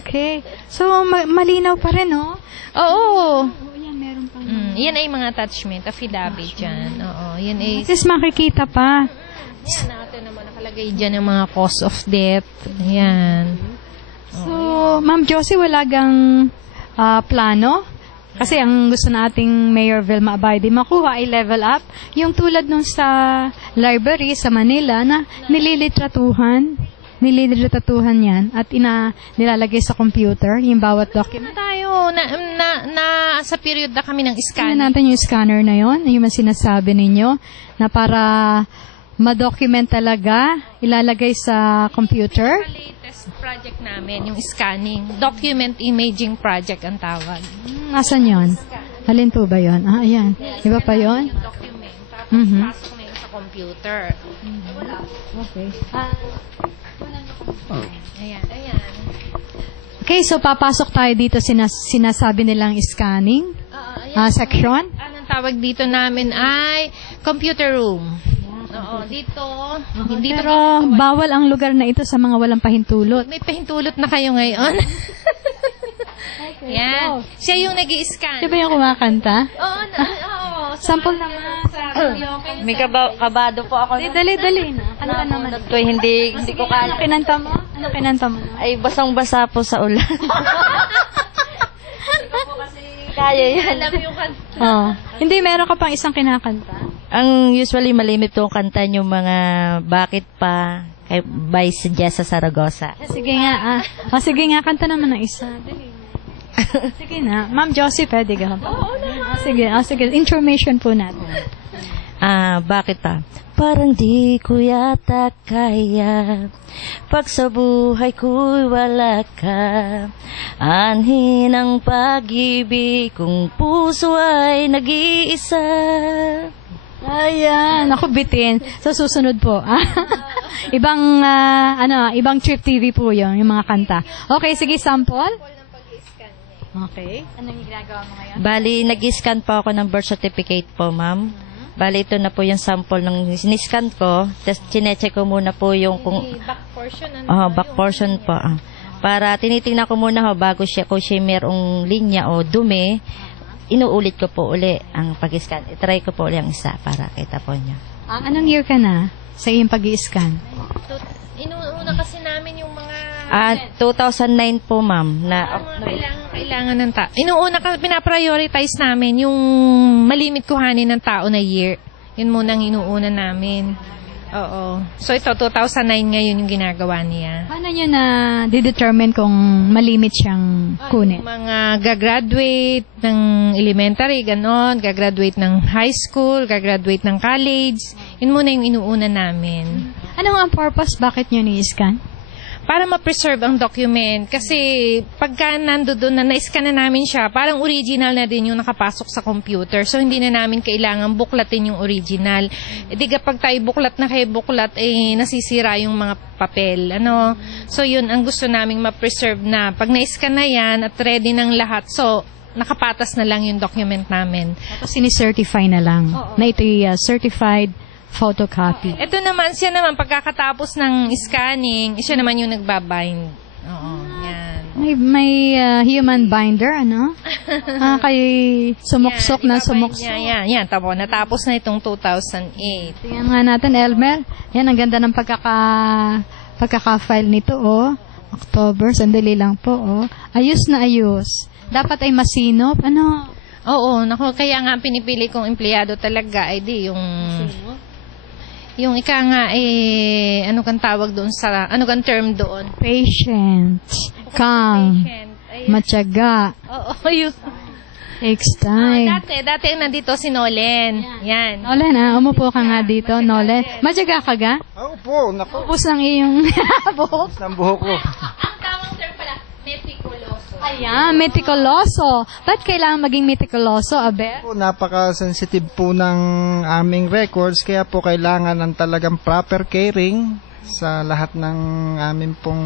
Okay. So, malinaw pa rin, no? Oo. Yan, meron pa. Yan ay mga attachment, affidavit yan. Oo. Yan ay... At least makikita pa. Yan natin naman nakalagay dyan yung mga cause of death. Ayan. So, Ma'am Josie, wala gang... plano. Kasi ang gusto nating Mayor Vilma Abayde makuha ay level up. Yung tulad nung sa library sa Manila na nililitratuhan yan at nilalagay sa computer yung bawat document. Sa period na kami ng scanning. Tingnan natin yung scanner na yon, yung sinasabi ninyo na para ma-document talaga, ilalagay sa computer. Project namin, yung scanning. Document imaging project ang tawag. Asan yun? Alin po ba yun? Ayan. Iba pa yun? Yung document. Tapos pasok na yun sa computer. Okay. Ayan. Okay, so papasok tayo dito sinasabi nilang scanning section. Anong tawag dito namin ay computer room. Oo, dito. Pero bawal ang lugar na ito sa mga walang pahintulot. May pahintulot na kayo ngayon. Yan. Siya yung nag-i-scan. Siya ba yung kumakanta? Oo. Sample naman. May kabado po ako. Dali na. Kanta naman. Hindi ko kaya. Ano kinanta mo? Ay, basang-basa po sa ulan. Kaya yan. Alam yung kanta. Hindi, meron ka pang isang kinakanta. Ang usually malimit kong kanta yung mga Bakit Pa kay by si Jessa Saragosa. Sige nga, sige nga, kanta naman ng isa. Dali. Sige na. Ma'am Josie, pwede ka pa. Sige, information po natin. Bakit pa? Parang di ko yata kaya pag sa buhay ko'y wala ka. Anhin ang pag-ibig kung puso ay nag-iisa. Ayan, ako bitin. Sa susunod po. Ibang Trip TV po yun, yung mga kanta. Okay, sige, sample. Okay. Anong ginagawa mo ngayon? Bali, nag-scan po ako ng birth certificate po, ma'am. Bali, ito na po yung sample ng siniscan ko. Tapos, chinecheck ko muna po yung back portion. back portion po. Para tinitingnan ko muna bago kung siya mayroong linya o dumi, inuulit ko po uli ang pag-scan. I-try ko po uli ang isa para kita po niya. Anong year ka na sa iyong pag-i-scan? Inuuna kasi namin yung mga... 2009 po, ma'am. Kailangan ng tao. Inuuna ka, pinaprioritize namin yung malimit kuhanin ng tao na year. Yun munang inuuna namin. Oo. So ito, 2009 ngayon yung ginagawa niya. Paano nyo na didetermine kung malimit siyang kunin? Mga gagraduate ng elementary, ganon, gagraduate ng high school, gagraduate ng college. Yun muna yung inuuna namin. Ano ang purpose? Bakit nyo ni-scan? Para ma-preserve ang document. Kasi pagka nandoon na na-scan na namin siya, parang original na din yung nakapasok sa computer. So, hindi na namin kailangan buklatin yung original. Di kapag tayo buklat na kay buklat, nasisira yung mga papel. So, yun ang gusto naming ma-preserve na. Pag na-scan na yan at ready ng lahat, so, nakapatas na lang yung document namin. Tapos, sinicertify na lang. Na ito'y certified photocopy. Ito naman, siya naman, pagkakatapos ng scanning, siya naman yung nagbabind. Oo, yan. May human binder, kay sumuksok na sumuksok. Yan, natapos na itong 2008. Tingnan nga natin, Elmer. Yan, ang ganda ng pagkaka-file nito, October, sandali lang po, Ayos na ayos. Dapat ay masinop, Oo, kaya nga pinipili kong empleyado talaga, yung... Yung ika nga, ano kang tawag doon ano kang term doon? Patient. Calm. Matyaga. Oo, yun. Takes time. Dati nandito si Nolen. Yan. Nolen, umupo ka nga dito, Nolen. Matyaga ka ga? Opo, naku. Ubus ng iyong buhok. Ubus ng buhok ko. Ang tamang term pala, meticuloso. Ayan, meticuloso. Ba't kailangan maging meticuloso, Aber? Napaka-sensitive po ng aming records, kaya po kailangan ng talagang proper caring sa lahat ng aming pong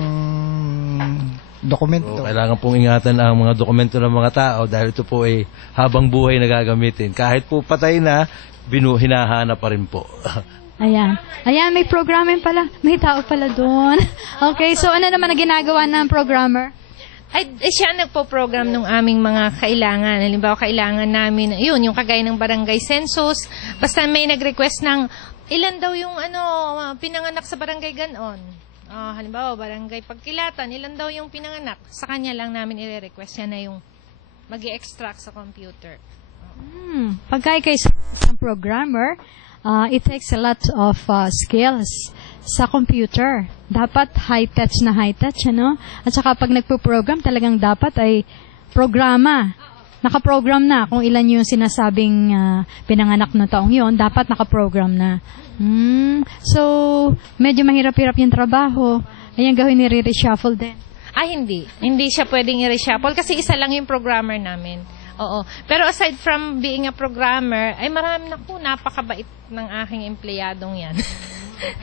dokumento. Kailangan pong ingatan ang mga dokumento ng mga tao dahil ito po ay habang buhay na gagamitin. Kahit po patay na, hinahanap pa rin po. Ayan, may programmer pala. May tao pala doon. Okay, so ano naman ang ginagawa ng programmer? Siya nagpo-program ng aming mga kailangan. Halimbawa, kailangan namin, yung kagaya ng barangay census. Basta may nag-request ng, ilan daw yung pinanganak sa barangay ganon. Halimbawa, barangay Pagkilatan, ilan daw yung pinanganak. Sa kanya lang namin i-request. Yan na yung mag-i-extract sa computer. Pagka ikay sa programmer, it takes a lot of skills sa computer. Dapat high-touch, At saka pag nagpo-program, talagang dapat ay programa. Nakaprogram na kung ilan yung sinasabing pinanganak na taong yon, dapat nakaprogram na. So, medyo mahirap-hirap yung trabaho. Ayan, gawin ni-reshuffle din. Hindi. Hindi siya pwedeng i-reshuffle kasi isa lang yung programmer namin. Oo. Pero aside from being a programmer, ay marami napakabait ng aking empleyadong yan.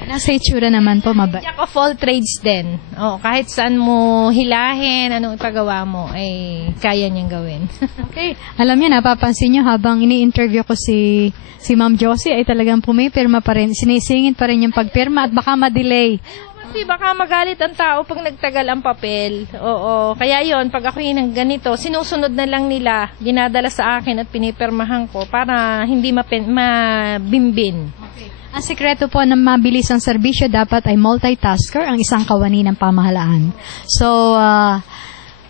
Nasa itsura naman po, mabait. Jack of all trades din. Kahit saan mo hilahin, anong ipagawa mo, ay kaya niyang gawin. Okay. Alam niyo, napapansin niyo habang ini-interview ko si Ma'am Josie, ay talagang pumipirma pa rin. Sinisingin pa rin yung pagpirma at baka ma-delay. Kasi baka magalit ang tao pag nagtagal ang papel. Oo. Kaya yon, pag ako yung ganito, sinusunod na lang nila, dinadala sa akin at pinipirmahan ko para hindi mabimbin. Okay. Ang sekreto po ng mabilis ang serbisyo dapat ay multitasker ang isang kawani ng pamahalaan. So,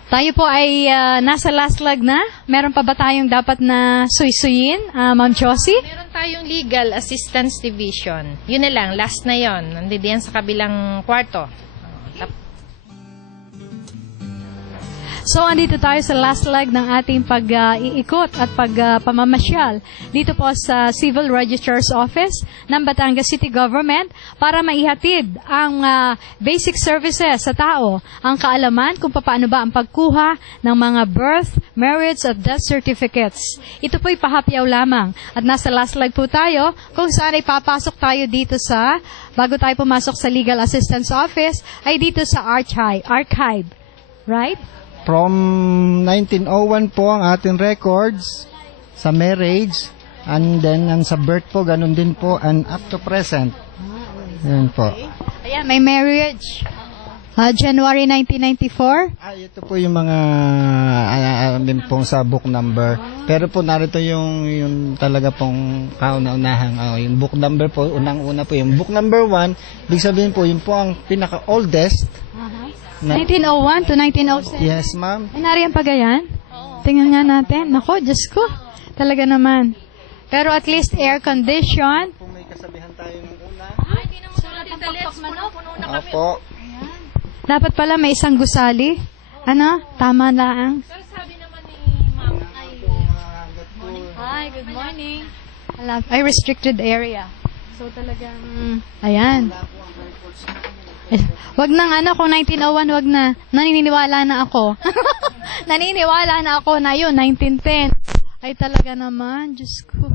Tayo po ay nasa last leg na. Meron pa ba tayong dapat na suysuyin, Ma'am Josie? Meron tayong Legal Assistance Division. Yun na lang, last na yon. Nandiyan sa kabilang kwarto. So, andito tayo sa last leg ng ating pag-iikot at pagpamamasyal dito po sa Civil Registrar's Office ng Batangas City Government para maihatid ang basic services sa tao, ang kaalaman kung paano ba ang pagkuha ng mga birth, marriage at death certificates. Ito po'y pahapyaw lamang. At nasa last leg po tayo kung saan ay papasok tayo dito sa, bago tayo pumasok sa Legal Assistance Office, ay dito sa archive. Right? From 1901 po ang ating records sa marriage, and then sa birth po, ganun din po, and up to present. Yan po. Ayan, may marriage. January 1994. Ito po yung mga din po sa book number. Pero po narito yung talaga pong kauna-unahang yung book number po, unang-una po yung book number 1. Ibig sabihin po, yun po ang pinaka-oldest. 1901 to 1907. Yes, ma'am. Ay, nariyan pa gayan? Tingnan nga natin. Nako, Diyos ko. Talaga naman. Pero at least air condition. Kung may kasabihan tayo ng una. Hindi naman natin dalit. Puno na kami. Opo. Dapat pala may isang gusali. Ano? Tama lang. Pero sabi naman ni Ma'am, Hi, good morning. Ay, restricted area. So talagang, ayan. Wag nang kung 1901, wag na. Naniniwala na ako. Naniniwala na ako na yun, 1910. Ay talaga naman, Diyos ko.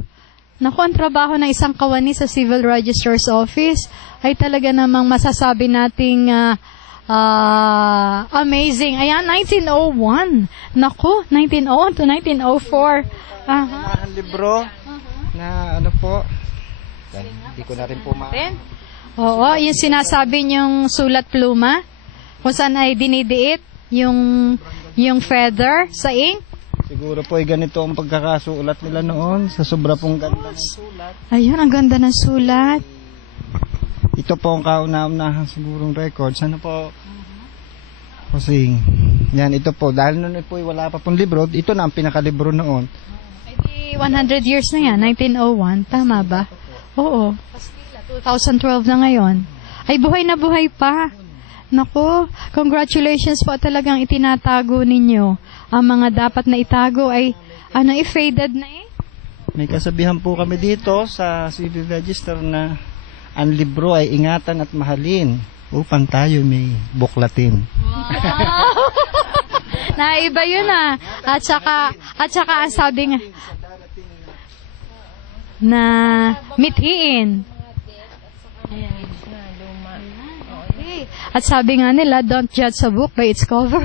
Naku, ang trabaho ng isang kawani sa Civil Registrar's Office ay talaga namang masasabi nating amazing. Ayan, 1901. Naku, 1901 to 1904. Ang libro na ano po. Hindi ko na rin po Oo, yung sinasabi niyong sulat pluma, kung saan ay dinidiit yung feather sa ink. Siguro po ay ganito ang pagkakasulat nila noon sa sobra pong ganda ng sulat. Ayun, ang ganda ng sulat. Ito po ang kauna-unahang sigurong records. Ano po? Kasi, yan, ito po. Dahil noon po wala pa pong libro, ito na ang pinakalibro noon. Ay, 100 years na yan, 1901. Tama ba? Oo. 2012 na ngayon. Ay, buhay na buhay pa. Naku, congratulations po, talagang itinatago ninyo. Ang mga dapat na itago ay, faded na eh. May kasabihan po kami dito sa Civil Register na ang libro ay ingatan at mahalin upang tayo may buklatin. Wow! Naiba yun At saka ang sabi nga, na mithiin. At sabi nga nila, don't judge a book by its cover.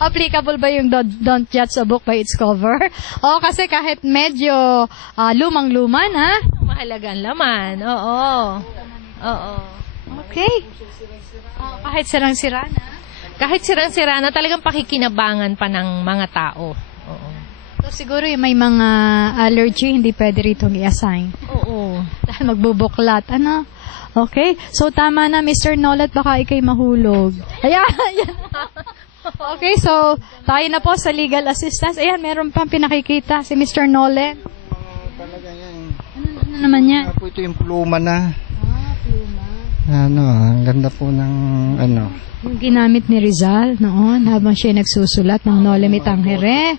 Applicable ba yung don't judge a book by its cover? O, kasi kahit medyo lumang-luma na, mahalaga ang laman. Oo. Okay. Kahit sirang-sira na. Kahit sirang-sira na, talagang pakikinabangan pa ng mga tao. Oo. So, siguro yung may mga allergy, hindi pwede rito i-assign. Oo. Dahil magbubuklat. Okay. So, tama na, Mr. Nolet, baka ikay mahulog. Ayan. Okay, so, tayo na po sa legal assistance. Ayan, meron pang pinakikita si Mr. Nolet. Talaga yan. Ano naman yan? Ito yung pluma na. Pluma. Ang ganda po ng Yung ginamit ni Rizal noon habang siya nagsusulat ng Noli Me Tangere.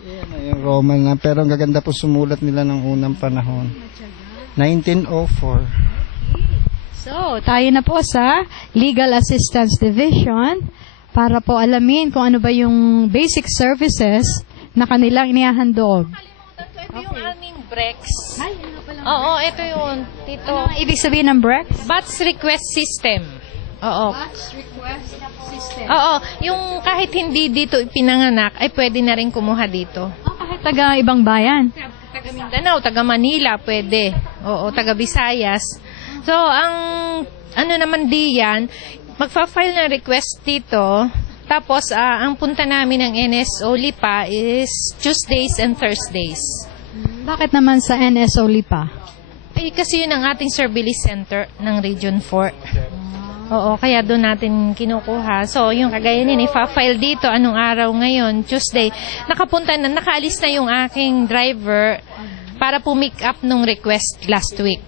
Yung Roman na, pero ang gaganda po sumulat nila ng unang panahon. 1904. So, tayo na po sa Legal Assistance Division para po alamin kung ano ba yung basic services na kanilang inihahandog. Ito yung aming Brex. Oo, ito yun. Tito. Ano ang ibig sabihin ng Brex? Batch Request System. Oo. Batch Request System. Oo, yung kahit hindi dito pinanganak, ay pwede na rin kumuha dito. Kahit taga ibang bayan? Taga Mindanao, taga Manila, pwede. Oo, taga Visayas. So, ang naman diyan, magfa-file ng request dito, tapos ang punta namin ng NSO Lipa is Tuesdays and Thursdays. Bakit naman sa NSO Lipa? Ay, kasi yun ang ating Service Center ng Region 4. Oo, kaya doon natin kinukuha. So, yung kagaya nila, ifa-file dito, anong araw ngayon, Tuesday. Nakaalis na yung aking driver para pumick up nung request last week.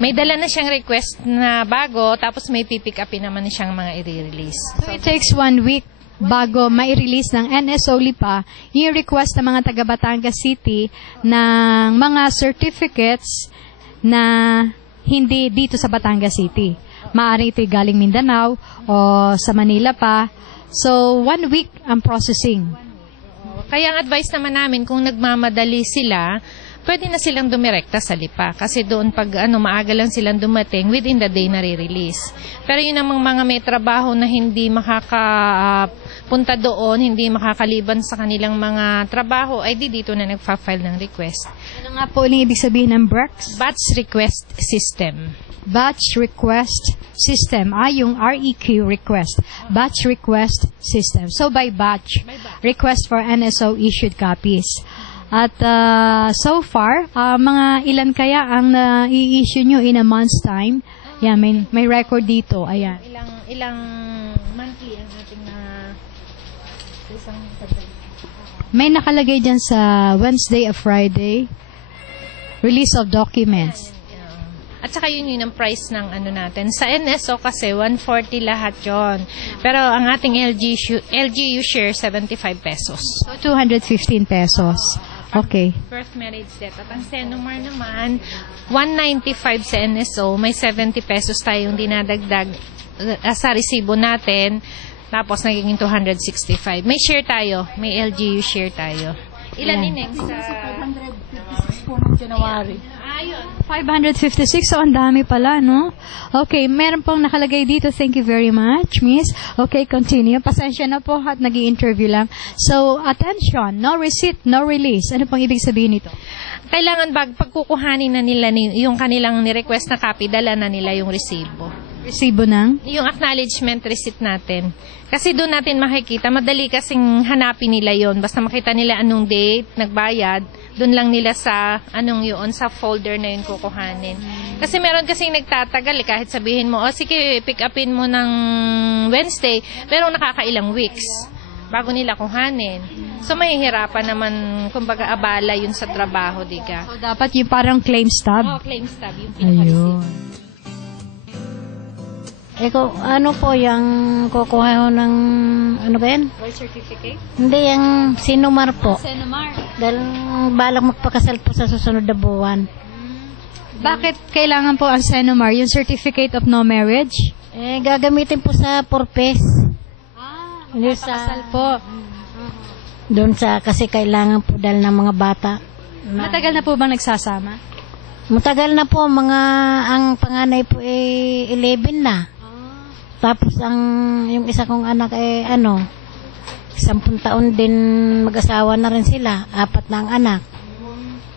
May dala na siyang request na bago, tapos may pipick upin naman siyang mga i-release. So, it takes 1 week bago mai-release ng NSO Lipa yung request ng mga taga Batangas City ng mga certificates na hindi dito sa Batangas City. Maaari ito'y galing Mindanao o sa Manila pa. So, 1 week ang processing. Kaya ang advice naman namin, kung nagmamadali sila, pwede na silang dumirekta sa Lipa. Kasi doon pag maaga lang silang dumating, within the day na-release. Pero yun namang mga may trabaho na hindi makakapunta doon, hindi makakaliban sa kanilang mga trabaho, ay dito na nagfa-file ng request. Ano nga po uling ibig sabihin ng BREX? Batch Request System. Batch Request System. Yung REQ request. Batch Request System. So, by batch. Request for NSO issued copies. At so far, mga ilan kaya ang i-issue nyo in a month's time? Yeah, may record dito. Ayan. Ilang monthly ang ating isang may nakalagay dyan sa Wednesday or Friday, release of documents. At saka yun ang price ng natin. Sa NSO kasi 140 lahat yon. Pero ang ating LGU share 75 pesos. So 215 pesos. Okay. Birth, marriage, death. At ang Senomar naman 195 sa NSO, may 70 pesos tayong dinadagdag sa resibo natin. Tapos nagiging 265. May share tayo, may LGU share tayo. Ilan ineng sa 556 po ng January. 556, so ang dami pala, no? Okay, meron pong nakalagay dito. Thank you very much, miss. Okay, continue. Pasensya na po at nag-i-interview lang. So, attention, no receipt, no release. Ano pong ibig sabihin nito? Kailangan pagkukuhanin na nila yung kanilang ni-request na copy, dala na nila yung resibo. Resibo ng? Yung acknowledgement receipt natin. Kasi doon natin makikita, madali kasing hanapin nila yon. Basta makita nila anong date, nagbayad, doon lang nila sa sa folder na yun kukuhanin. Kasi meron kasing nagtatagal, kahit sabihin mo, sige, pick upin mo ng Wednesday, pero nakakailang weeks bago nila kuhanin. So, mahihirapan naman, kumbaga, abala yun sa trabaho, diga. So, dapat yung parang claim stub? Claim stub, yung pinaka-receipt. Ano po yung kukuha ko ng, ba yan? Birth certificate? Hindi, yung Senomar po. Senomar. Dahil balak magpakasal po sa susunod na buwan. Bakit kailangan po ang Senomar, yung certificate of no marriage? Gagamitin po sa purpose. Magpapakasal po. Doon kasi kailangan po dahil ng mga bata. Matagal na po bang nagsasama? Matagal na po, ang panganay po 11 na. Tapos yung isa kong anak 10 taon din mag-asawa na rin sila, 4 na ang anak.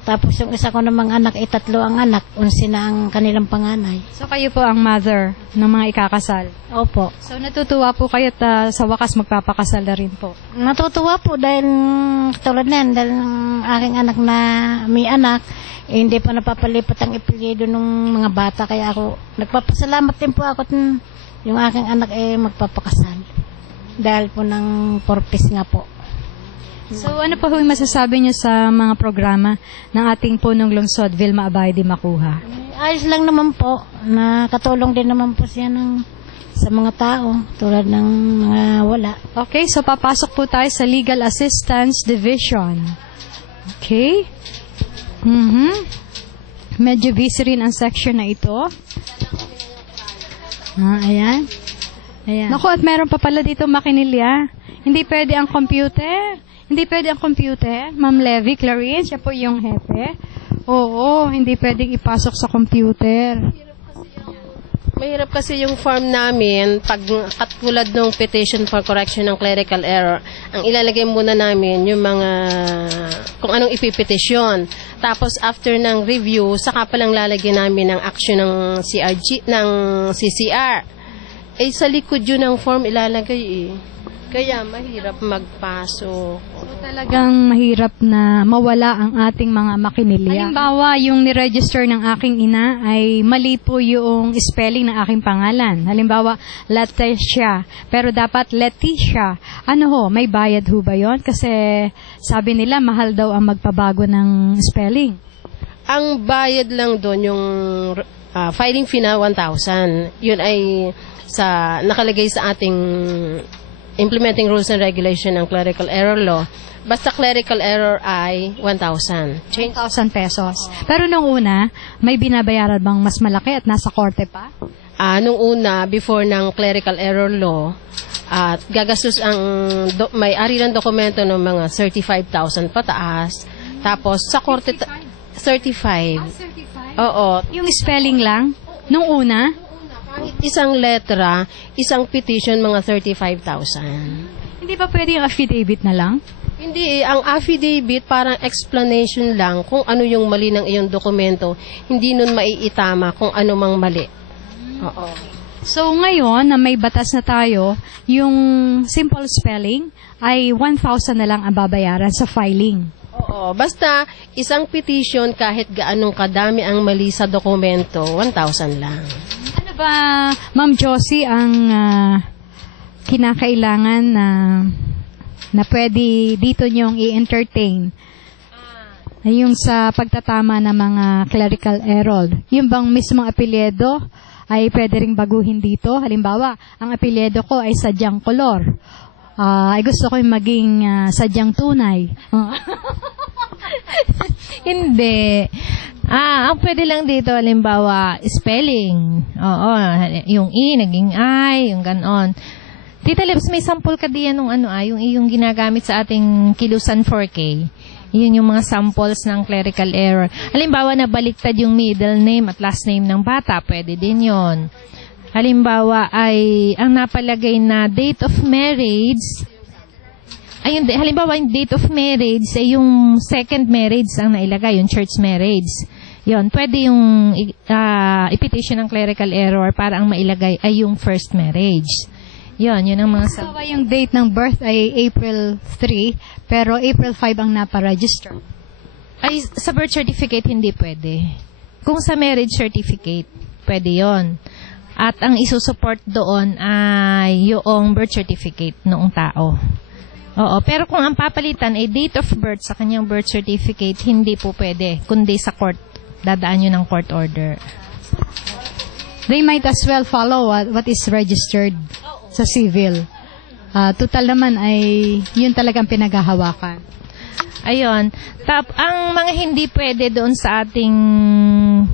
Tapos yung isa ko namang anak 3 ang anak, 11 na ang kanilang panganay. So kayo po ang mother ng mga ikakasal? Opo. So natutuwa po kayo at sa wakas magpapakasal na rin po? Natutuwa po dahil tulad na yan, dahil aking anak na may anak, hindi pa napapalipat ang ipilyedo ng mga bata, kaya ako nagpapasalamat din po ako yung aking anak magpapakasal dahil po ng purpose nga po. So ano po yung masasabi niyo sa mga programa ng ating punong lungsod, Vilma Abay di Makuha? Ayos lang naman po, nakatulong din naman po siya sa mga tao tulad ng mga wala. Okay, so papasok po tayo sa Legal Assistance Division. Okay. Medyo busy rin ang section na ito. Ayan. Naku, at meron pa pala dito makinilya. Hindi pwede ang computer. Ma'am Levy Clarice, siya po yung hepe. Oo, hindi pwedeng ipasok sa computer. Mahirap kasi yung form namin, pag katulad ng petition for correction ng clerical error, ang ilalagay muna namin yung mga, kung anong ipipetisyon. Tapos after ng review, saka palang lalagyan namin ng action ng CCR. Sa likod yun ng form ilalagay Kaya mahirap magpasok. So talagang mahirap na mawala ang ating mga makinilya. Halimbawa, yung niregister ng aking ina ay mali po yung spelling ng aking pangalan. Halimbawa, Leticia. Pero dapat Leticia. Ano ho, may bayad ho ba yun? Kasi sabi nila mahal daw ang magpabago ng spelling. Ang bayad lang doon yung filing fee na 1,000. Yun ay nakalagay sa ating Implementing Rules and Regulation ng Clerical Error Law. Basta clerical error ay 1,000. 1,000 pesos. Pero nung una, may binabayaran bang mas malaki at nasa korte pa? Nung una, before ng Clerical Error Law, at gagastos ang may-ari ng dokumento ng mga 35,000 pataas. Tapos sa korte 35. Oo. Yung spelling lang nung una? Kahit isang letra, isang petition, mga 35,000. Hindi ba pwede yung affidavit na lang? Hindi. Ang affidavit, parang explanation lang kung ano yung mali ng iyong dokumento. Hindi nun maiitama kung ano mang mali. Oo. So ngayon, na may batas na tayo, yung simple spelling ay 1,000 na lang ang babayaran sa filing. Oo. Basta isang petition, kahit gaanong kadami ang mali sa dokumento, 1,000 lang. Ano ba, Ma'am Josie, ang kinakailangan na pwede dito nyong i-entertain? Yung sa pagtatama ng mga clerical error. Yung bang mismong apelyido ay pwede ring baguhin dito? Halimbawa, ang apelyido ko ay sadyang kolor. Ay gusto ko yung maging sadyang tunay. Hindi. Ang pwede lang dito, halimbawa, spelling. Oo, yung E, naging I, yung ganon. Tita Lips, may sample ka diyan ng yung ginagamit sa ating Kilusan 4K. Yun yung mga samples ng clerical error. Halimbawa, nabaliktad yung middle name at last name ng bata, pwede din yon. Halimbawa, ay ang napalagay na date of marriage, halimbawa, yung date of marriage ay yung second marriage ang nailagay, yung church marriage. Yon, pwede yung i-petition ng clerical error para ang mailagay ay yung first marriage. Yun ang mga yung date ng birth ay April 3, pero April 5 ang napa-register. Ay, sa birth certificate hindi pwede. Kung sa marriage certificate, pwede yon. At ang isusupport doon ay yung birth certificate noong tao. Oo, pero kung ang papalitan ay date of birth sa kanyang birth certificate, hindi po pwede, kundi sa court, dadaan nyo ng court order. They might as well follow what is registered sa civil. Total naman ay yun talagang pinaghahawakan. Ayun. Ang mga hindi pwede doon sa ating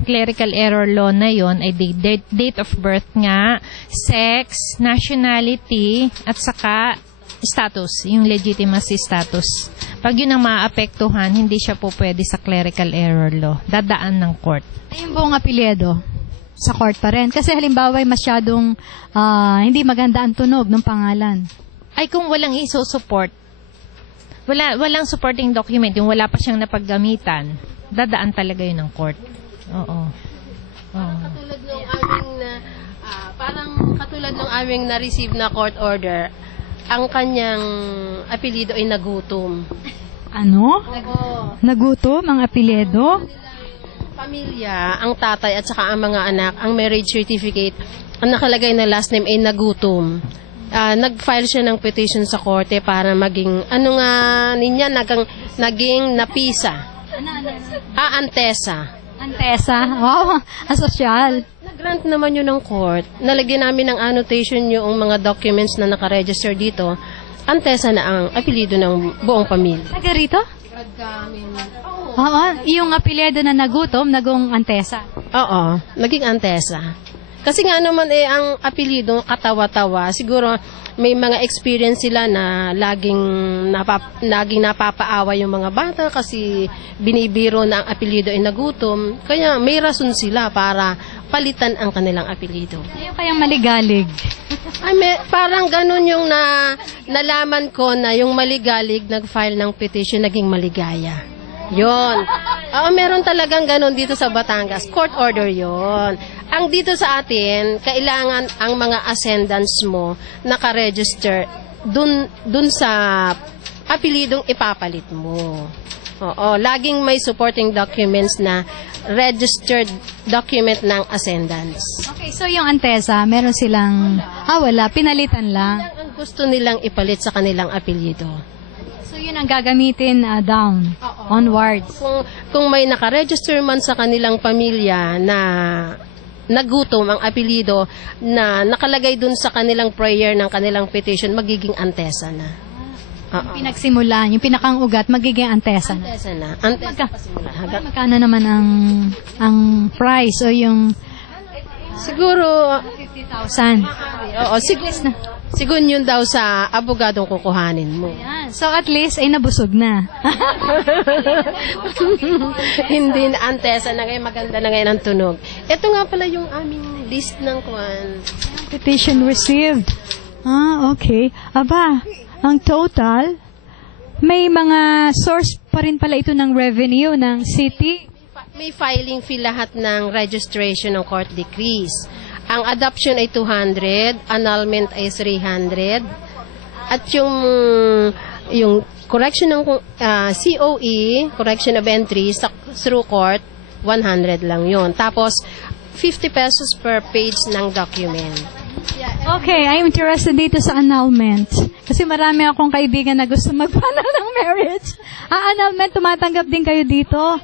clerical error law na yon ay date of birth nga, sex, nationality, at saka status, yung legitimacy status. Pag yun ang maapektuhan, hindi siya po pwede sa clerical error law. Dadaan ng court. Yung buong apelyido, sa court pa rin. Kasi halimbawa ay masyadong hindi maganda ang tunog ng pangalan. Ay kung walang iso-support, walang supporting document, yung wala pa siyang napaggamitan, dadaan talaga yun ng court. Oo. Katulad ng katulad ng aming na-receive na court order, ang kanyang apelyido ay nagutom. Ano? Nagutom ang apelyido? Pamilya, ang tatay at saka ang mga anak, ang marriage certificate, ang nakalagay na last name ay nagutom. Nag-file siya ng petition sa korte para maging, naging napisa. Antesa. Antesa? Wow, asosyal. Nag-grant naman yun ng court. Nalagyan namin ng annotation yung mga documents na nakaregister dito. Antesa na ang apelyido ng buong pamilya. Taga rito? Oo, yung apelyido na nagutom, naging Antesa. Oo, naging Antesa. Kasi nga naman ang apelyido katawa-tawa, siguro may mga experience sila na laging napapaawa yung mga bata kasi binibiro na ang apelyido ay nagutom. Kaya may rason sila para palitan ang kanilang apelyido. Ayaw kayang maligalig. Parang ganun yung nalaman ko na yung maligalig nag-file ng petition naging maligaya. Yon. Meron talagang ganun dito sa Batangas. Court order yon. Ang dito sa atin, kailangan ang mga ascendants mo nakaregister dun sa apelidong ipapalit mo. Oo, laging may supporting documents na registered document ng ascendants. Okay, so yung Antesa, meron silang, wala, pinalitan lang. Ang gusto nilang ipalit sa kanilang apelyido. So yun ang gagamitin down, onwards. Kung may nakaregister man sa kanilang pamilya na nagutom ang apelyido na nakalagay dun sa kanilang prayer ng kanilang petition, magiging Antesa na. Pinagsimulan, yung pinakang ugat, magiging Antesa na. Antesa na. Antesa pa simula. Magkano naman ang price o yung... Siguro... 50,000. Oo, siguro yun daw sa abogadong kukuhanin mo. Yan. So at least ay nabusog na. Hindi na Antesa na ngayon, maganda na ngayon ang tunog. Ito nga pala yung aming list ng kwan. Petition received. Okay. Aba, ang total, may mga source pa rin pala ito ng revenue ng city. May filing fee lahat ng registration ng court decrees. Ang adoption ay 200, annulment ay 300, at yung correction ng COE, correction of entries through court, 100 lang yun. Tapos, 50 pesos per page ng document. Okay, I'm interested dito sa annulment. Kasi marami akong kaibigan na gusto mag-annul ng marriage. Annulment, tumatanggap din kayo dito?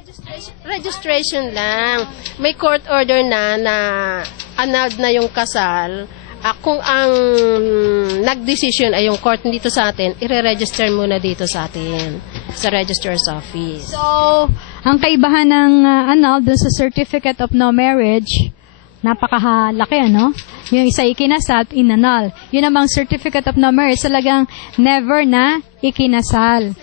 Registration lang. May court order na annulled na yung kasal. Kung ang nag-decision ay yung court dito sa atin, i-register muna dito sa atin, sa registrar's office. So, ang kaibahan ng annulled dun sa certificate of no marriage, napakahalaki, ano? Yung isa ikinasal, inanal. Yun namang certificate of no marriage, talagang never na ikinasal.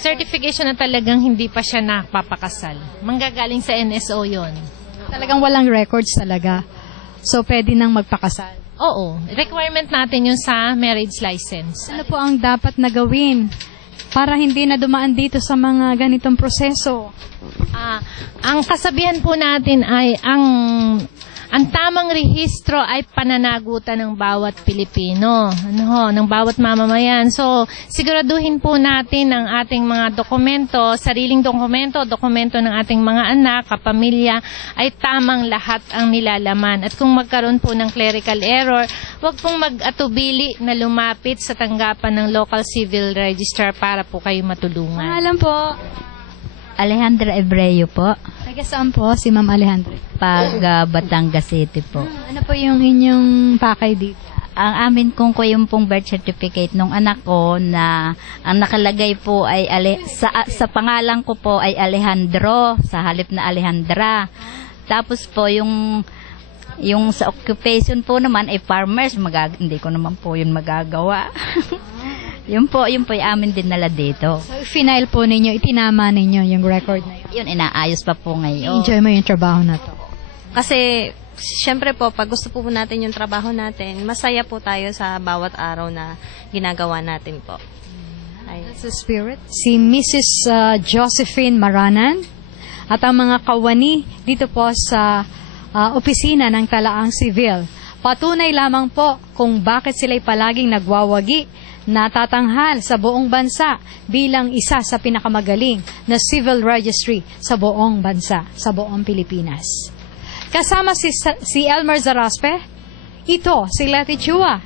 Certification na talagang hindi pa siya napapakasal. Manggagaling sa NSO yon. Talagang walang records talaga. So, pwede nang magpakasal. Oo. Requirement natin yun sa marriage license. Ano po ang dapat na gawin para hindi na dumaan dito sa mga ganitong proseso? Ang kasabihan po natin ay ang tamang rehistro ay pananagutan ng bawat Pilipino, ng bawat mamamayan. So, siguraduhin po natin ang ating mga dokumento, sariling dokumento ng ating mga anak, kapamilya, ay tamang lahat ang nilalaman. At kung magkaroon po ng clerical error, huwag pong mag-atubili na lumapit sa tanggapan ng local civil registrar para po kayo matulungan. Alam po. Alejandra Ebreo po. Taga saan po si Ma'am Alejandra? Batangas City po. Ano po yung inyong pakay dito? Ang amin kung ko yung pong birth certificate nung anak ko na ang nakalagay po ay sa pangalan ko po ay Alejandro sa halip na Alejandra. Tapos po yung sa occupation po naman ay farmers, hindi ko naman po yun magagawa. Yun po yung amin din nala dito. So, final po ninyo, itinama ninyo yung record na yun? Yun, inaayos pa po ngayon. Enjoy mo yung trabaho na to? Kasi, syempre po, pag gusto po natin yung trabaho natin, masaya po tayo sa bawat araw na ginagawa natin po. That's the spirit. Si Mrs. Josephine Maranan at ang mga kawani dito po sa opisina ng Talaang Civil. Patunay lamang po kung bakit sila'y palaging nagwawagi natatanghal sa buong bansa bilang isa sa pinakamagaling na civil registry sa buong bansa, sa buong Pilipinas. Kasama si Elmer Zaraspe, ito si Letty Chua,